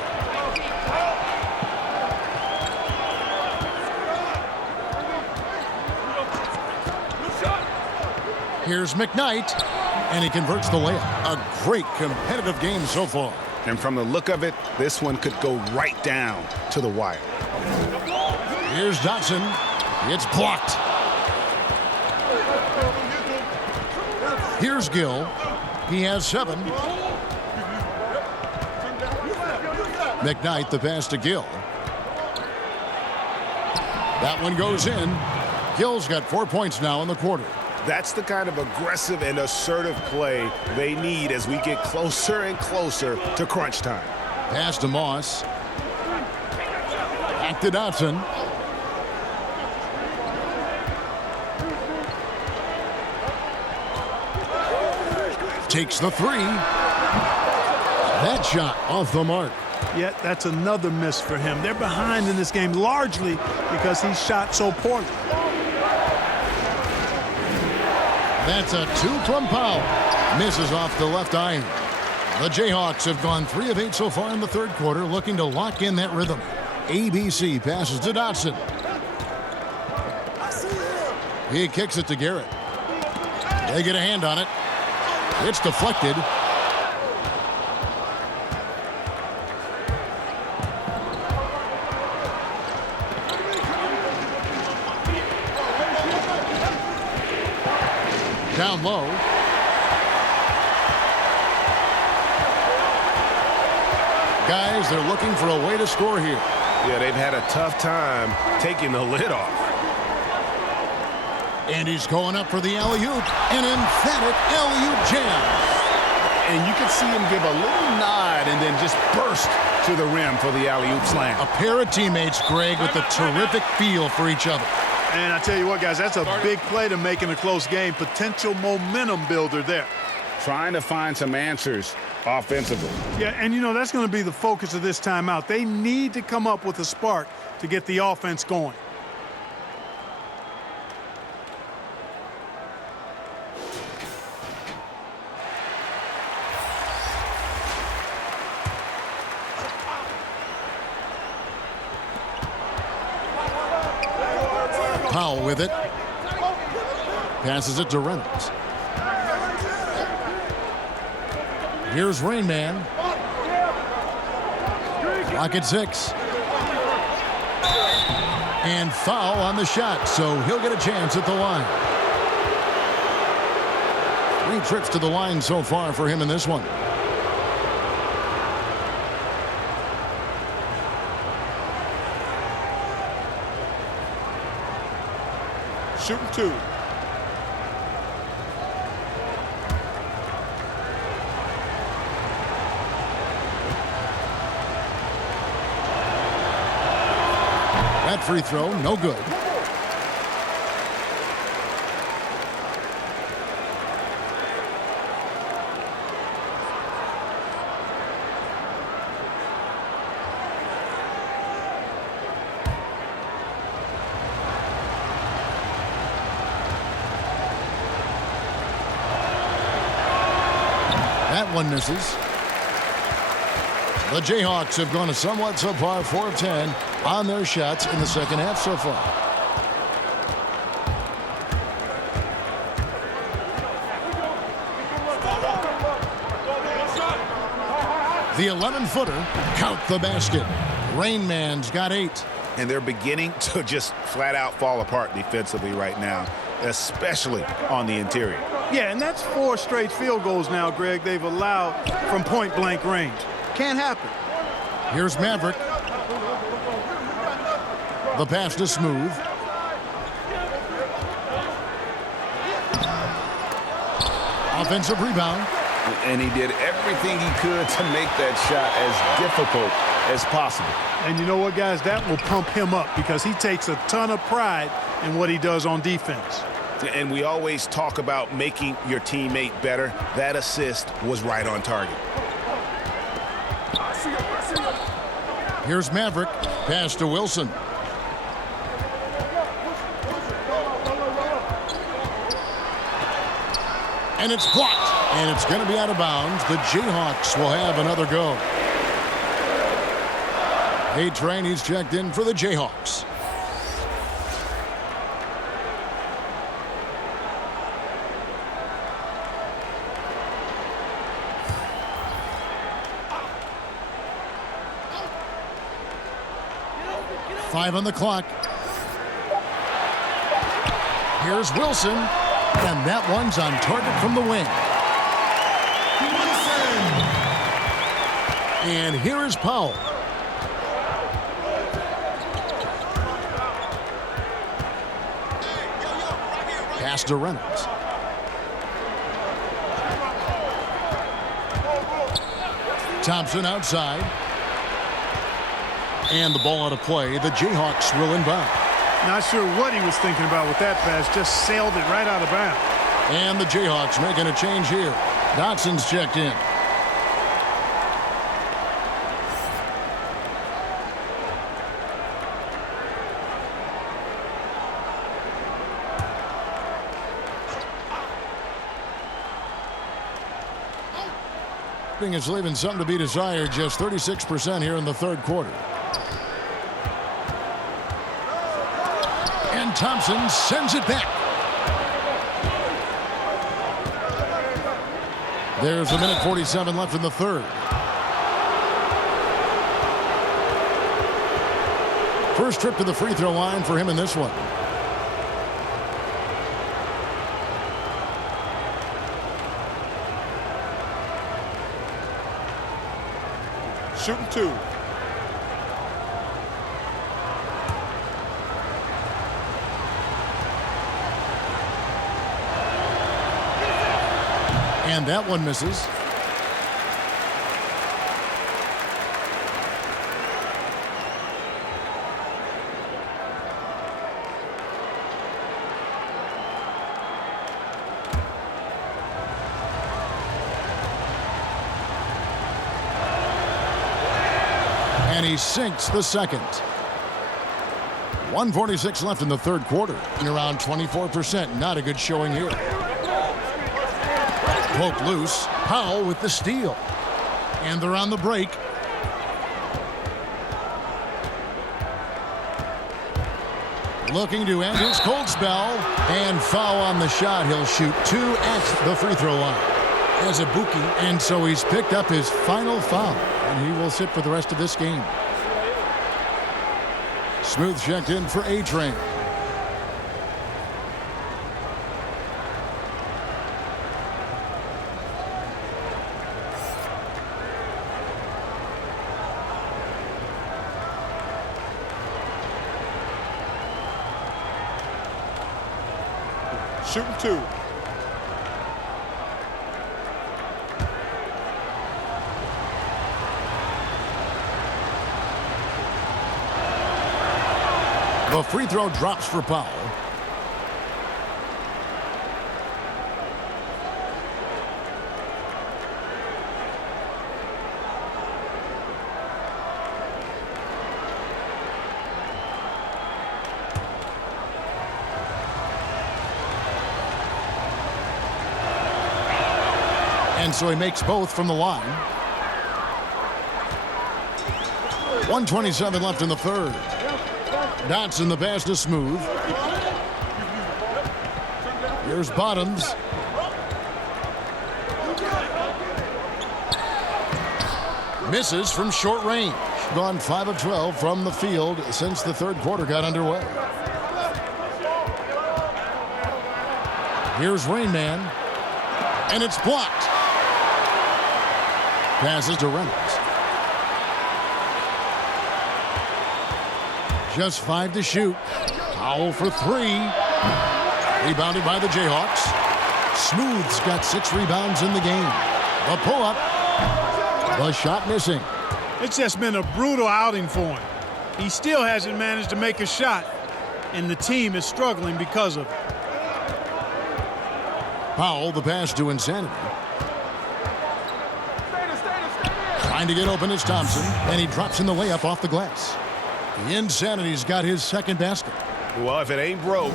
Here's McKnight, and he converts the layup. A great competitive game so far. And from the look of it, this one could go right down to the wire. Here's Dotson. It's blocked. Here's Gill. He has 7. McKnight, the pass to Gill. That one goes in. Gill's got 4 points now in the quarter. That's the kind of aggressive and assertive play they need as we get closer and closer to crunch time. Pass to Moss. Back to Dotson. Takes the 3. That shot off the mark. Yet that's another miss for him. They're behind in this game largely because he shot so poorly. That's a 2 from Powell. Misses off the left iron. The Jayhawks have gone 3 of 8 so far in the third quarter, looking to lock in that rhythm. ABC passes to Dotson. He kicks it to Garrett. They get a hand on it. It's deflected. Down low. Guys, they're looking for a way to score here. Yeah, they've had a tough time taking the lid off. And he's going up for the alley-oop. An emphatic alley-oop jam. And you can see him give a little nod and then just burst to the rim for the alley-oop slam. A pair of teammates, Greg, with a terrific feel for each other. And I tell you what, guys, that's a big play to make in a close game. Potential momentum builder there. Trying to find some answers offensively. Yeah, and you know, that's going to be the focus of this timeout. They need to come up with a spark to get the offense going. Powell with it. Passes it to Reynolds. Here's Rain Man. Clock at 6. And foul on the shot, so he'll get a chance at the line. 3 trips to the line so far for him in this one. Shooting 2. That free throw, no good. That one misses. The Jayhawks have gone a somewhat subpar 4 of 10 on their shots in the second half so far. The 11-footer, count the basket. Rain Man's got 8. And they're beginning to just flat out fall apart defensively right now, especially on the interior. Yeah, and that's 4 straight field goals now, Greg, they've allowed from point-blank range. Can't happen. Here's Maverick. The pass to Smooth. Offensive rebound. and he did everything he could to make that shot as difficult as possible. And you know what, guys? That will pump him up because he takes a ton of pride in what he does on defense. And we always talk about making your teammate better. That assist was right on target. Here's Maverick. Pass to Wilson. And it's blocked. And it's going to be out of bounds. The Jayhawks will have another go. A-Train, he's checked in for the Jayhawks. Five on the clock. Here's Wilson, and that one's on target from the wing. And here is Powell. Pass to Reynolds. Thompson outside. And the ball out of play. The Jayhawks will inbound. Not sure what he was thinking about with that pass. Just sailed it right out of bounds. And the Jayhawks making a change here. Dotson's checked in. Is leaving something to be desired. Just 36% here in the third quarter. And Thompson sends it back. There's a minute 47 left in the third. First trip to the free throw line for him in this one. Shooting two. And that one misses. And he sinks the second. 1:46 left in the third quarter. And around 24%. Not a good showing here. Poke loose. Powell with the steal. And they're on the break. Looking to end his cold spell. And foul on the shot. He'll shoot two at the free throw line as a bookie. And so he's picked up his final foul. And he will sit for the rest of this game. Smooth checked in for A-Train. Shooting two. The free throw drops for Powell. And so he makes both from the line. 1:27 left in the third. Dotson the pass to Smooth. Here's Bottoms. Misses from short range. Gone 5 of 12 from the field since the third quarter got underway. Here's Rain Man. And it's blocked. Passes to Reynolds. Just 5 to shoot. Powell for 3. Rebounded by the Jayhawks. Smooth's got 6 rebounds in the game. The pull-up. The shot missing. It's just been a brutal outing for him. He still hasn't managed to make a shot, and the team is struggling because of it. Powell, the pass to Insanity. Trying to get open is Thompson, and he drops in the layup off the glass. The Insanity's got his second basket. Well, if it ain't broke,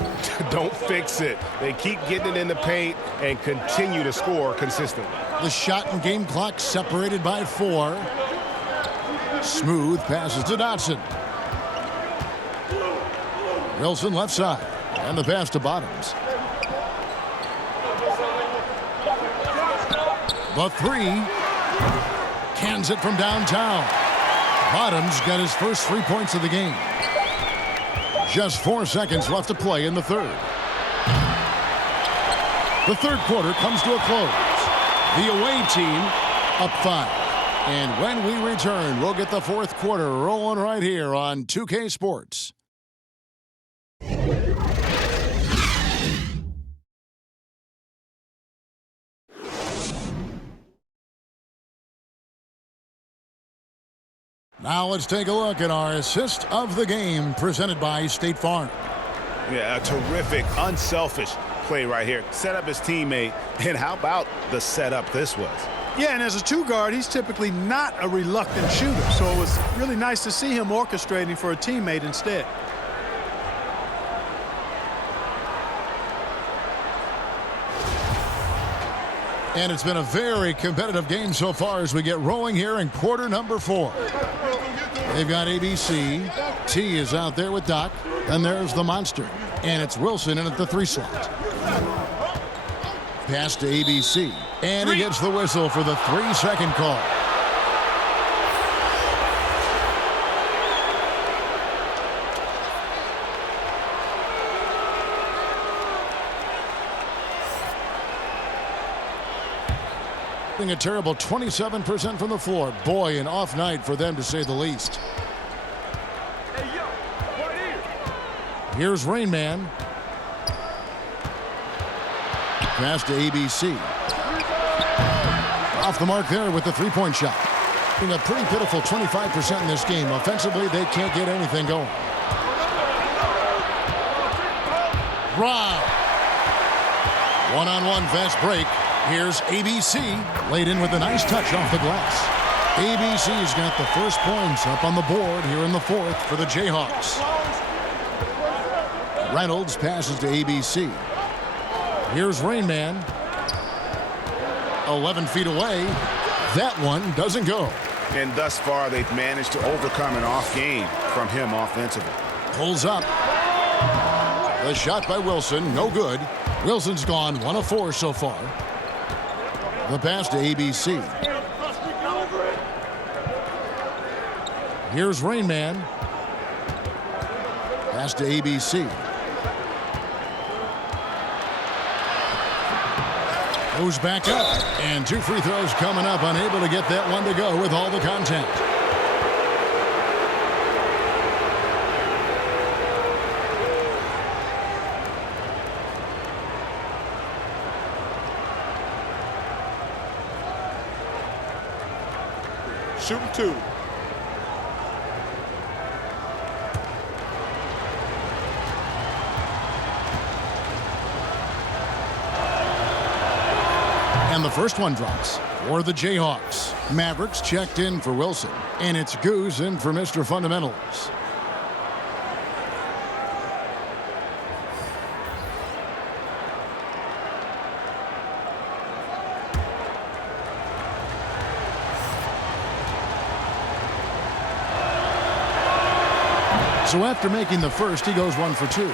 don't fix it. They keep getting it in the paint and continue to score consistently. The shot and game clock separated by 4. Smooth passes to Dotson. Wilson left side, and the pass to Bottoms. The 3. Cans it from downtown. Bottoms got his first 3 points of the game. Just 4 seconds left to play in the third. The third quarter comes to a close. The away team up 5. And when we return, we'll get the fourth quarter rolling right here on 2K Sports. Now let's take a look at our assist of the game presented by State Farm. Yeah, a terrific, unselfish play right here. Set up his teammate, and how about the setup this was? Yeah, and as a 2-guard, he's typically not a reluctant shooter, so it was really nice to see him orchestrating for a teammate instead. And it's been a very competitive game so far as we get rolling here in quarter number 4. They've got ABC. T is out there with Doc. And there's the monster. And it's Wilson in at the 3 slot. Pass to ABC. And he gets the whistle for the 3-second call. A terrible 27% from the floor. Boy, an off night for them to say the least. Here's Rain Man. Pass to ABC. Off the mark there with the 3-point shot. A pretty pitiful 25% in this game. Offensively, they can't get anything going. Rob. One-on-one fast break. Here's ABC, laid in with a nice touch off the glass. ABC's got the first points up on the board here in the fourth for the Jayhawks. Reynolds passes to ABC. Here's Rain Man. 11 feet away. That one doesn't go. And thus far, they've managed to overcome an off game from him offensively. Pulls up. The shot by Wilson, no good. Wilson's gone 1 of 4 so far. The pass to ABC. Here's Rain Man. Pass to ABC. Goes back up. And 2 free throws coming up. Unable to get that one to go with all the contact. Shooting 2. And the first one drops for the Jayhawks. Mavericks checked in for Wilson. And it's Goose in for Mr. Fundamentals. So after making the first, he goes 1 for 2.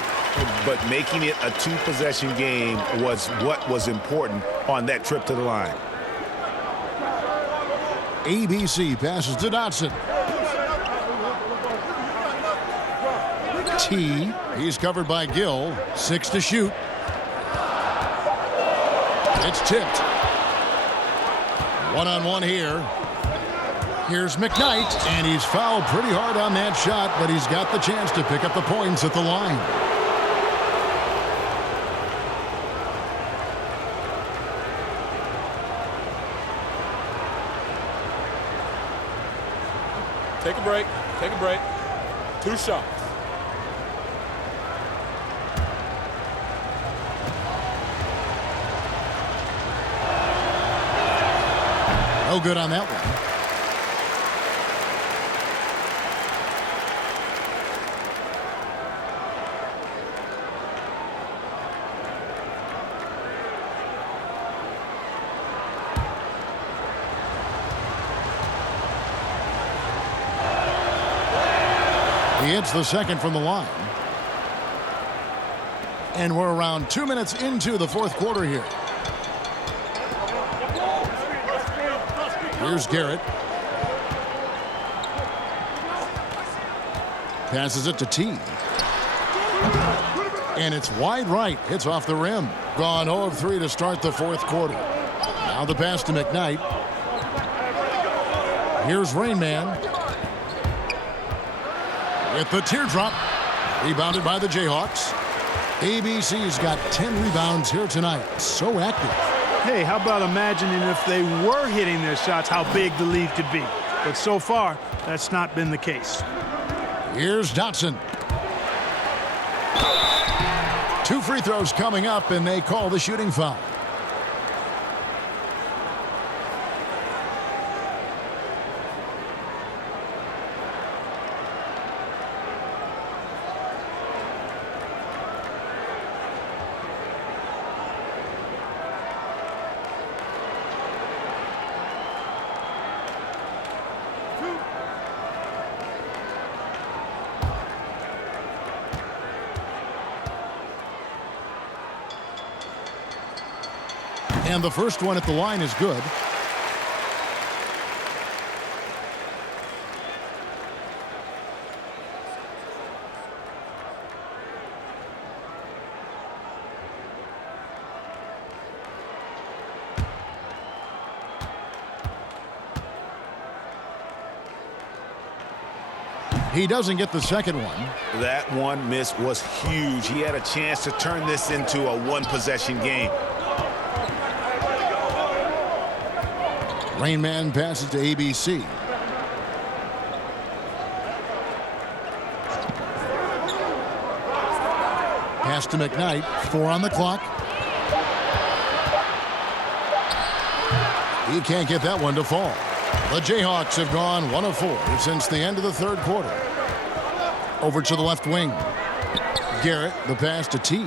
But making it a 2-possession game was what was important on that trip to the line. ABC passes to Dotson. T, he's covered by Gill. 6 to shoot. It's tipped. One-on-one here. Here's McKnight, and he's fouled pretty hard on that shot, but he's got the chance to pick up the points at the line. Take a break. Take a break. 2 shots. No good on that one. He hits the second from the line. And we're around 2 minutes into the fourth quarter here. Here's Garrett. Passes it to T. And it's wide right. Hits off the rim. Gone 0 of 3 to start the fourth quarter. Now the pass to McKnight. Here's Rain Man. With the teardrop. Rebounded by the Jayhawks. ABC's got 10 rebounds here tonight. So active. Hey, how about imagining if they were hitting their shots, how big the lead could be. But so far, that's not been the case. Here's Dotson. 2 free throws coming up, and they call the shooting foul. And the first one at the line is good. He doesn't get the second one. That one miss was huge. He had a chance to turn this into a one-possession game. Rain Man passes to ABC. Pass to McKnight. 4 on the clock. He can't get that one to fall. The Jayhawks have gone 1 of 4 since the end of the third quarter. Over to the left wing. Garrett, the pass to T.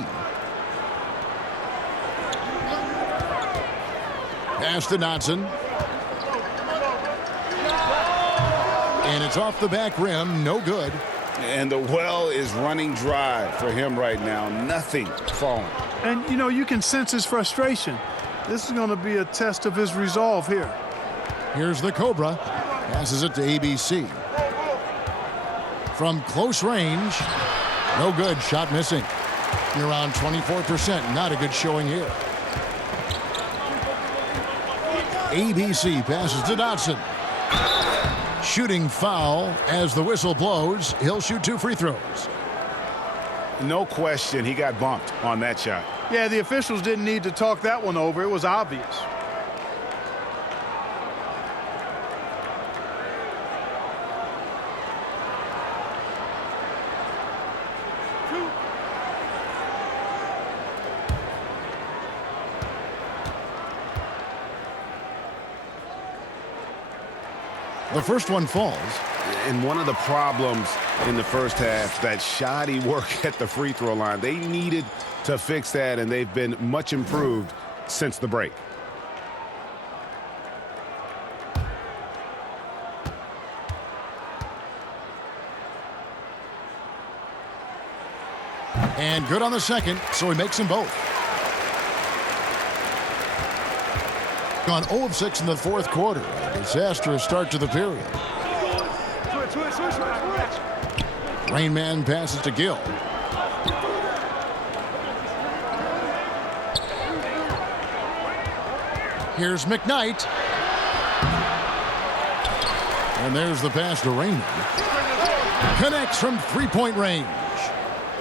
Pass to Dotson. And it's off the back rim, no good. And the well is running dry for him right now. Nothing falling. And, you know, you can sense his frustration. This is going to be a test of his resolve here. Here's the Cobra. Passes it to ABC. From close range. No good. Shot missing. Around 24%. Not a good showing here. ABC passes to Dotson. Shooting foul as the whistle blows. He'll shoot 2 free throws. No question, he got bumped on that shot. Yeah, the officials didn't need to talk that one over. It was obvious. The first one falls. And one of the problems in the first half, that shoddy work at the free throw line. They needed to fix that, and they've been much improved since the break. And good on the second, so he makes them both. Gone 0 of 6 in the fourth quarter. A disastrous start to the period. Rain Man passes to Gill. Here's McKnight. And there's the pass to Rain Man. Connects from three-point range.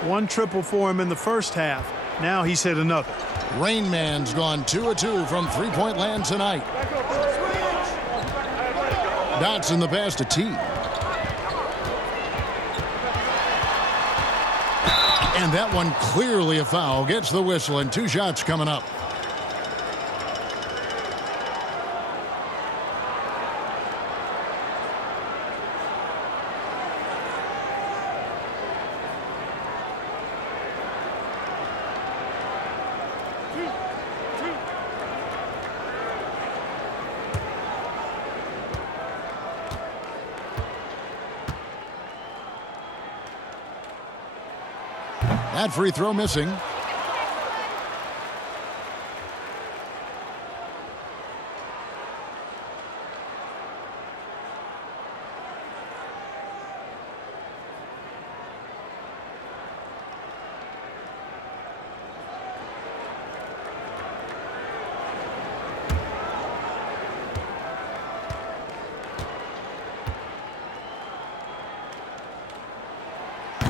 1 triple for him in the first half. Now he's hit another. Rain Man's gone 2 of 2 from three-point land tonight. Dotson the pass to T. And that one clearly a foul. Gets the whistle, and 2 shots coming up. That free throw missing.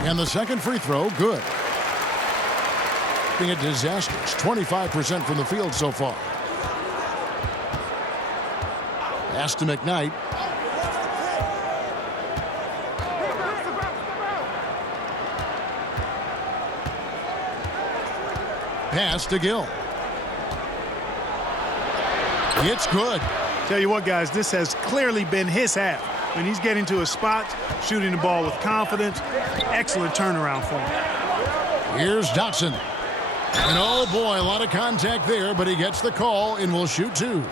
And the second free throw, good. Being a disastrous 25% from the field so far. Pass to McKnight. Pass to Gill. It's good. Tell you what, guys, this has clearly been his half. When he's getting to a spot, shooting the ball with confidence, excellent turnaround for him. Here's Dotson. And oh boy, a lot of contact there, but he gets the call and will shoot 2.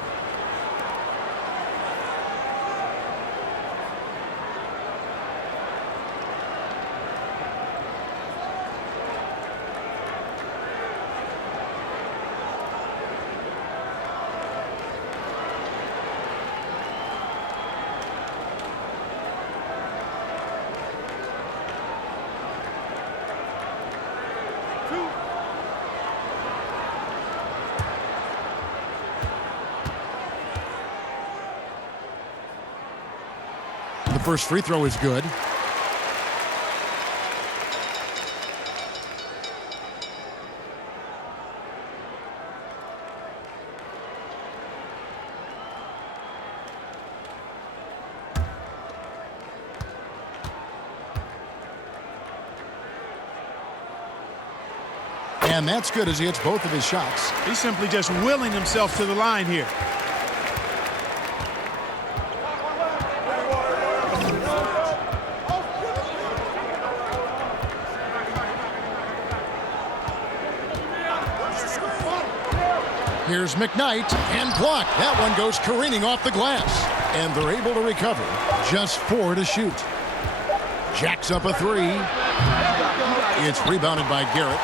The first free throw is good. And that's good as he hits both of his shots. He's simply just willing himself to the line here. Here's McKnight and blocked. That one goes careening off the glass. And they're able to recover. Just 4 to shoot. Jacks up a 3. It's rebounded by Garrett.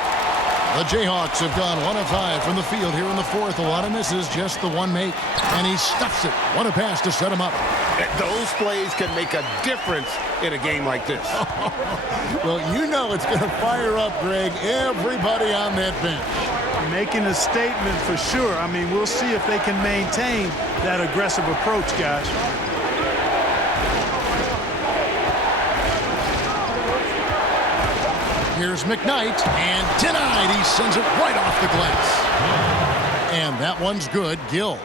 The Jayhawks have gone 1 of 5 from the field here in the fourth. A lot of misses, just the one make. And he stuffs it. What a pass to set him up. Those plays can make a difference in a game like this. Well, you know it's going to fire up, Greg, everybody on that bench. Making a statement for sure. I mean, we'll see if they can maintain that aggressive approach, guys. Here's McKnight, and denied. He sends it right off the glass. And that one's good. Gill.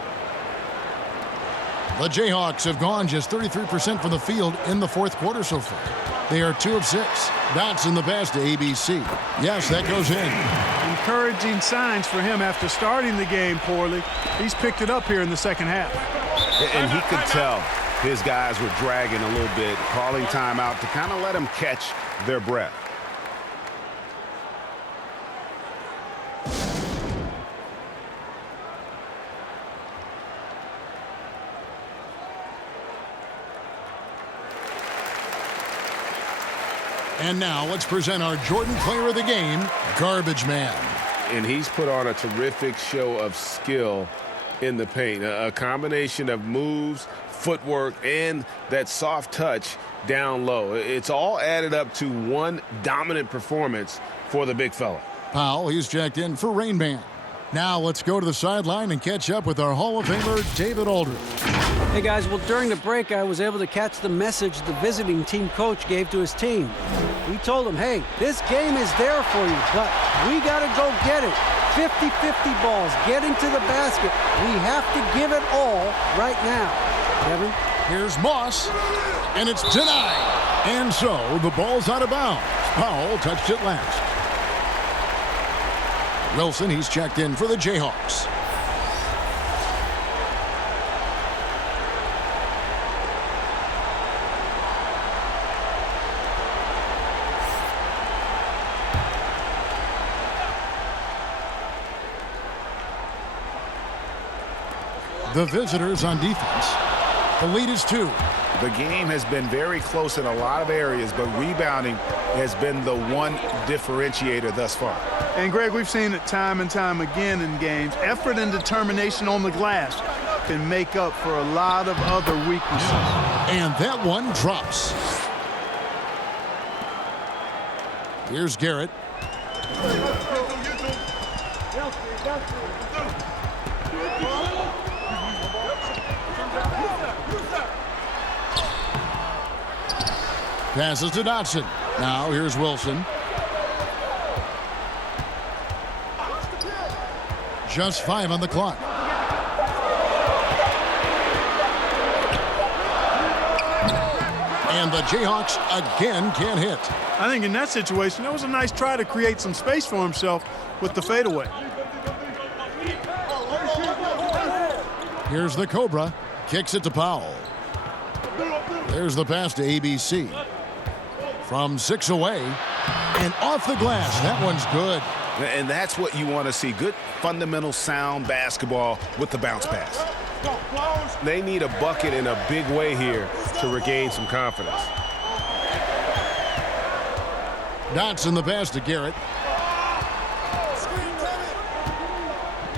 The Jayhawks have gone just 33% from the field in the fourth quarter so far. They are 2 of 6. That's in the pass to ABC. Yes, that goes in. Encouraging signs for him after starting the game poorly. He's picked it up here in the second half. And he could tell his guys were dragging a little bit, calling timeout to kind of let them catch their breath. And now let's present our Jordan Player of the Game, Garbage Man. And he's put on a terrific show of skill in the paint. A combination of moves, footwork, and that soft touch down low. It's all added up to one dominant performance for the big fella. Powell, he's checked in for Rain Man. Now let's go to the sideline and catch up with our Hall of Famer, David Aldridge. Hey guys, well during the break I was able to catch the message the visiting team coach gave to his team. He told them, hey, this game is there for you, but we got to go get it. 50-50 balls, getting to the basket. We have to give it all right now. Kevin? Here's Moss, and it's denied. And so the ball's out of bounds. Powell touched it last. Wilson, he's checked in for the Jayhawks. The visitors on defense. The lead is 2. The game has been very close in a lot of areas, but rebounding has been the one differentiator thus far. And, Greg, we've seen it time and time again in games. Effort and determination on the glass can make up for a lot of other weaknesses. And that one drops. Here's Garrett. Passes to Dotson. Now here's Wilson. Just 5 on the clock. And the Jayhawks again can't hit. I think in that situation, that was a nice try to create some space for himself with the fadeaway. Here's the Cobra. Kicks it to Powell. There's the pass to ABC. From 6 away and off the glass. That one's good. And that's what you want to see. Good, fundamental, sound basketball with the bounce pass. They need a bucket in a big way here to regain some confidence. Dotson the pass to Garrett.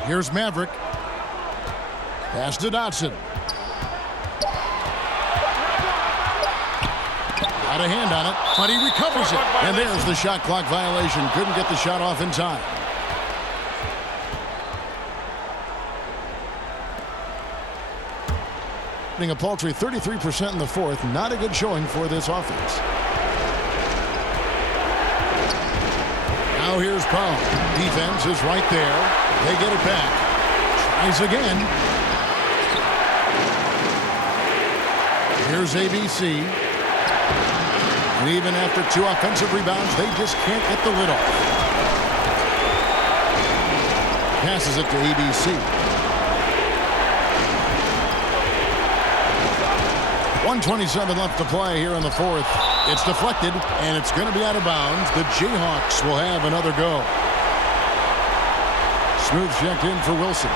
Here's Maverick. Pass to Dotson. Got a hand on it, but he recovers it. And there's the shot clock violation. Couldn't get the shot off in time. A paltry 33% in the fourth. Not a good showing for this offense. Now here's Powell. Defense is right there. They get it back. Tries again. Here's ABC. And even after 2 offensive rebounds, they just can't get the lid off. Passes it to ABC. 1:27 left to play here in the fourth. It's deflected, and it's going to be out of bounds. The Jayhawks will have another go. Smooth checked in for Wilson.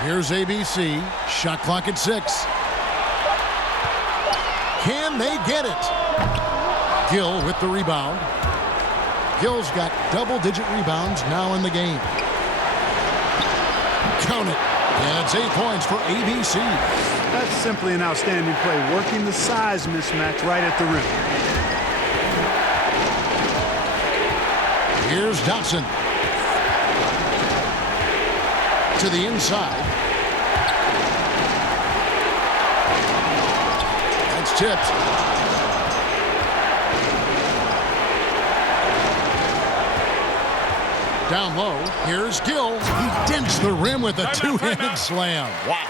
Here's ABC. Shot clock at 6. Can they get it? Gill with the rebound. Gill's got double-digit rebounds now in the game. Count it. And it's 8 points for ABC. That's simply an outstanding play, working the size mismatch right at the rim. Here's Dotson. To the inside. That's tipped. Down low, here's Gill. He dents the rim with a two-handed slam. Wow.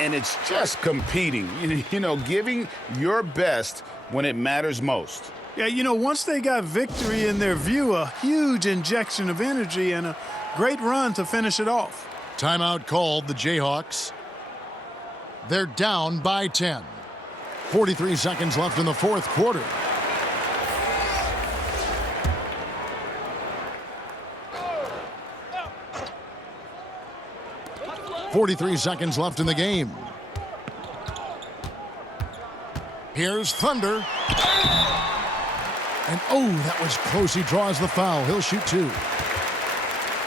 And it's just competing, you know, giving your best when it matters most. Yeah, you know, once they got victory in their view, a huge injection of energy and a great run to finish it off. Timeout called, the Jayhawks. They're down by 10. 43 seconds left in the fourth quarter. .43 seconds left in the game. Here's Thunder. And oh, that was close. He draws the foul. He'll shoot 2.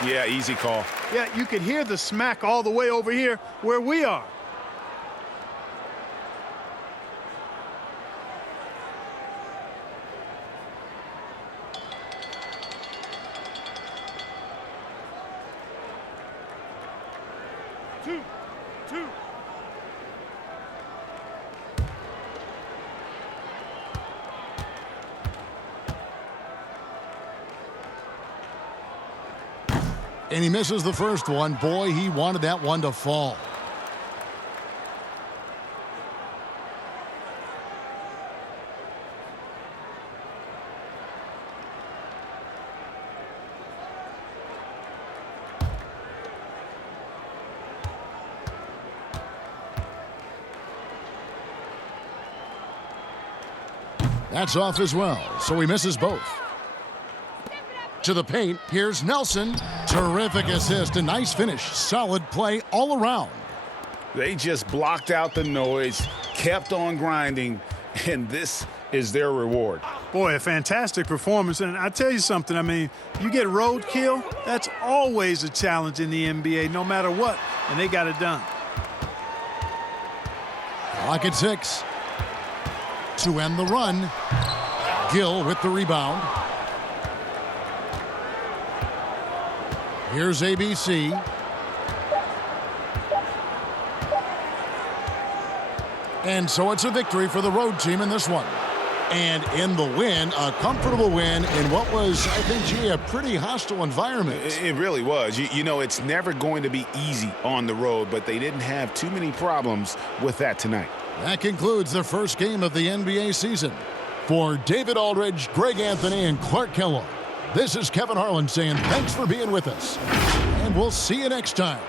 Yeah, easy call. Yeah, you could hear the smack all the way over here where we are. Two. And he misses the first one. Boy, he wanted that one to fall. That's off as well, so he misses both. To the paint, here's Nelson. Terrific assist, a nice finish. Solid play all around. They just blocked out the noise, kept on grinding, and this is their reward. Boy, a fantastic performance. And I tell you something, I mean, you get roadkill, that's always a challenge in the NBA, no matter what, and they got it done. Clock at 6. To end the run, Gill with the rebound. Here's ABC. And so it's a victory for the road team in this one. And in the win, a comfortable win in what was, I think, gee, a pretty hostile environment. It really was. You know, it's never going to be easy on the road, but they didn't have too many problems with that tonight. That concludes the first game of the NBA season. For David Aldridge, Greg Anthony, and Clark Kellogg, this is Kevin Harlan saying thanks for being with us. And we'll see you next time.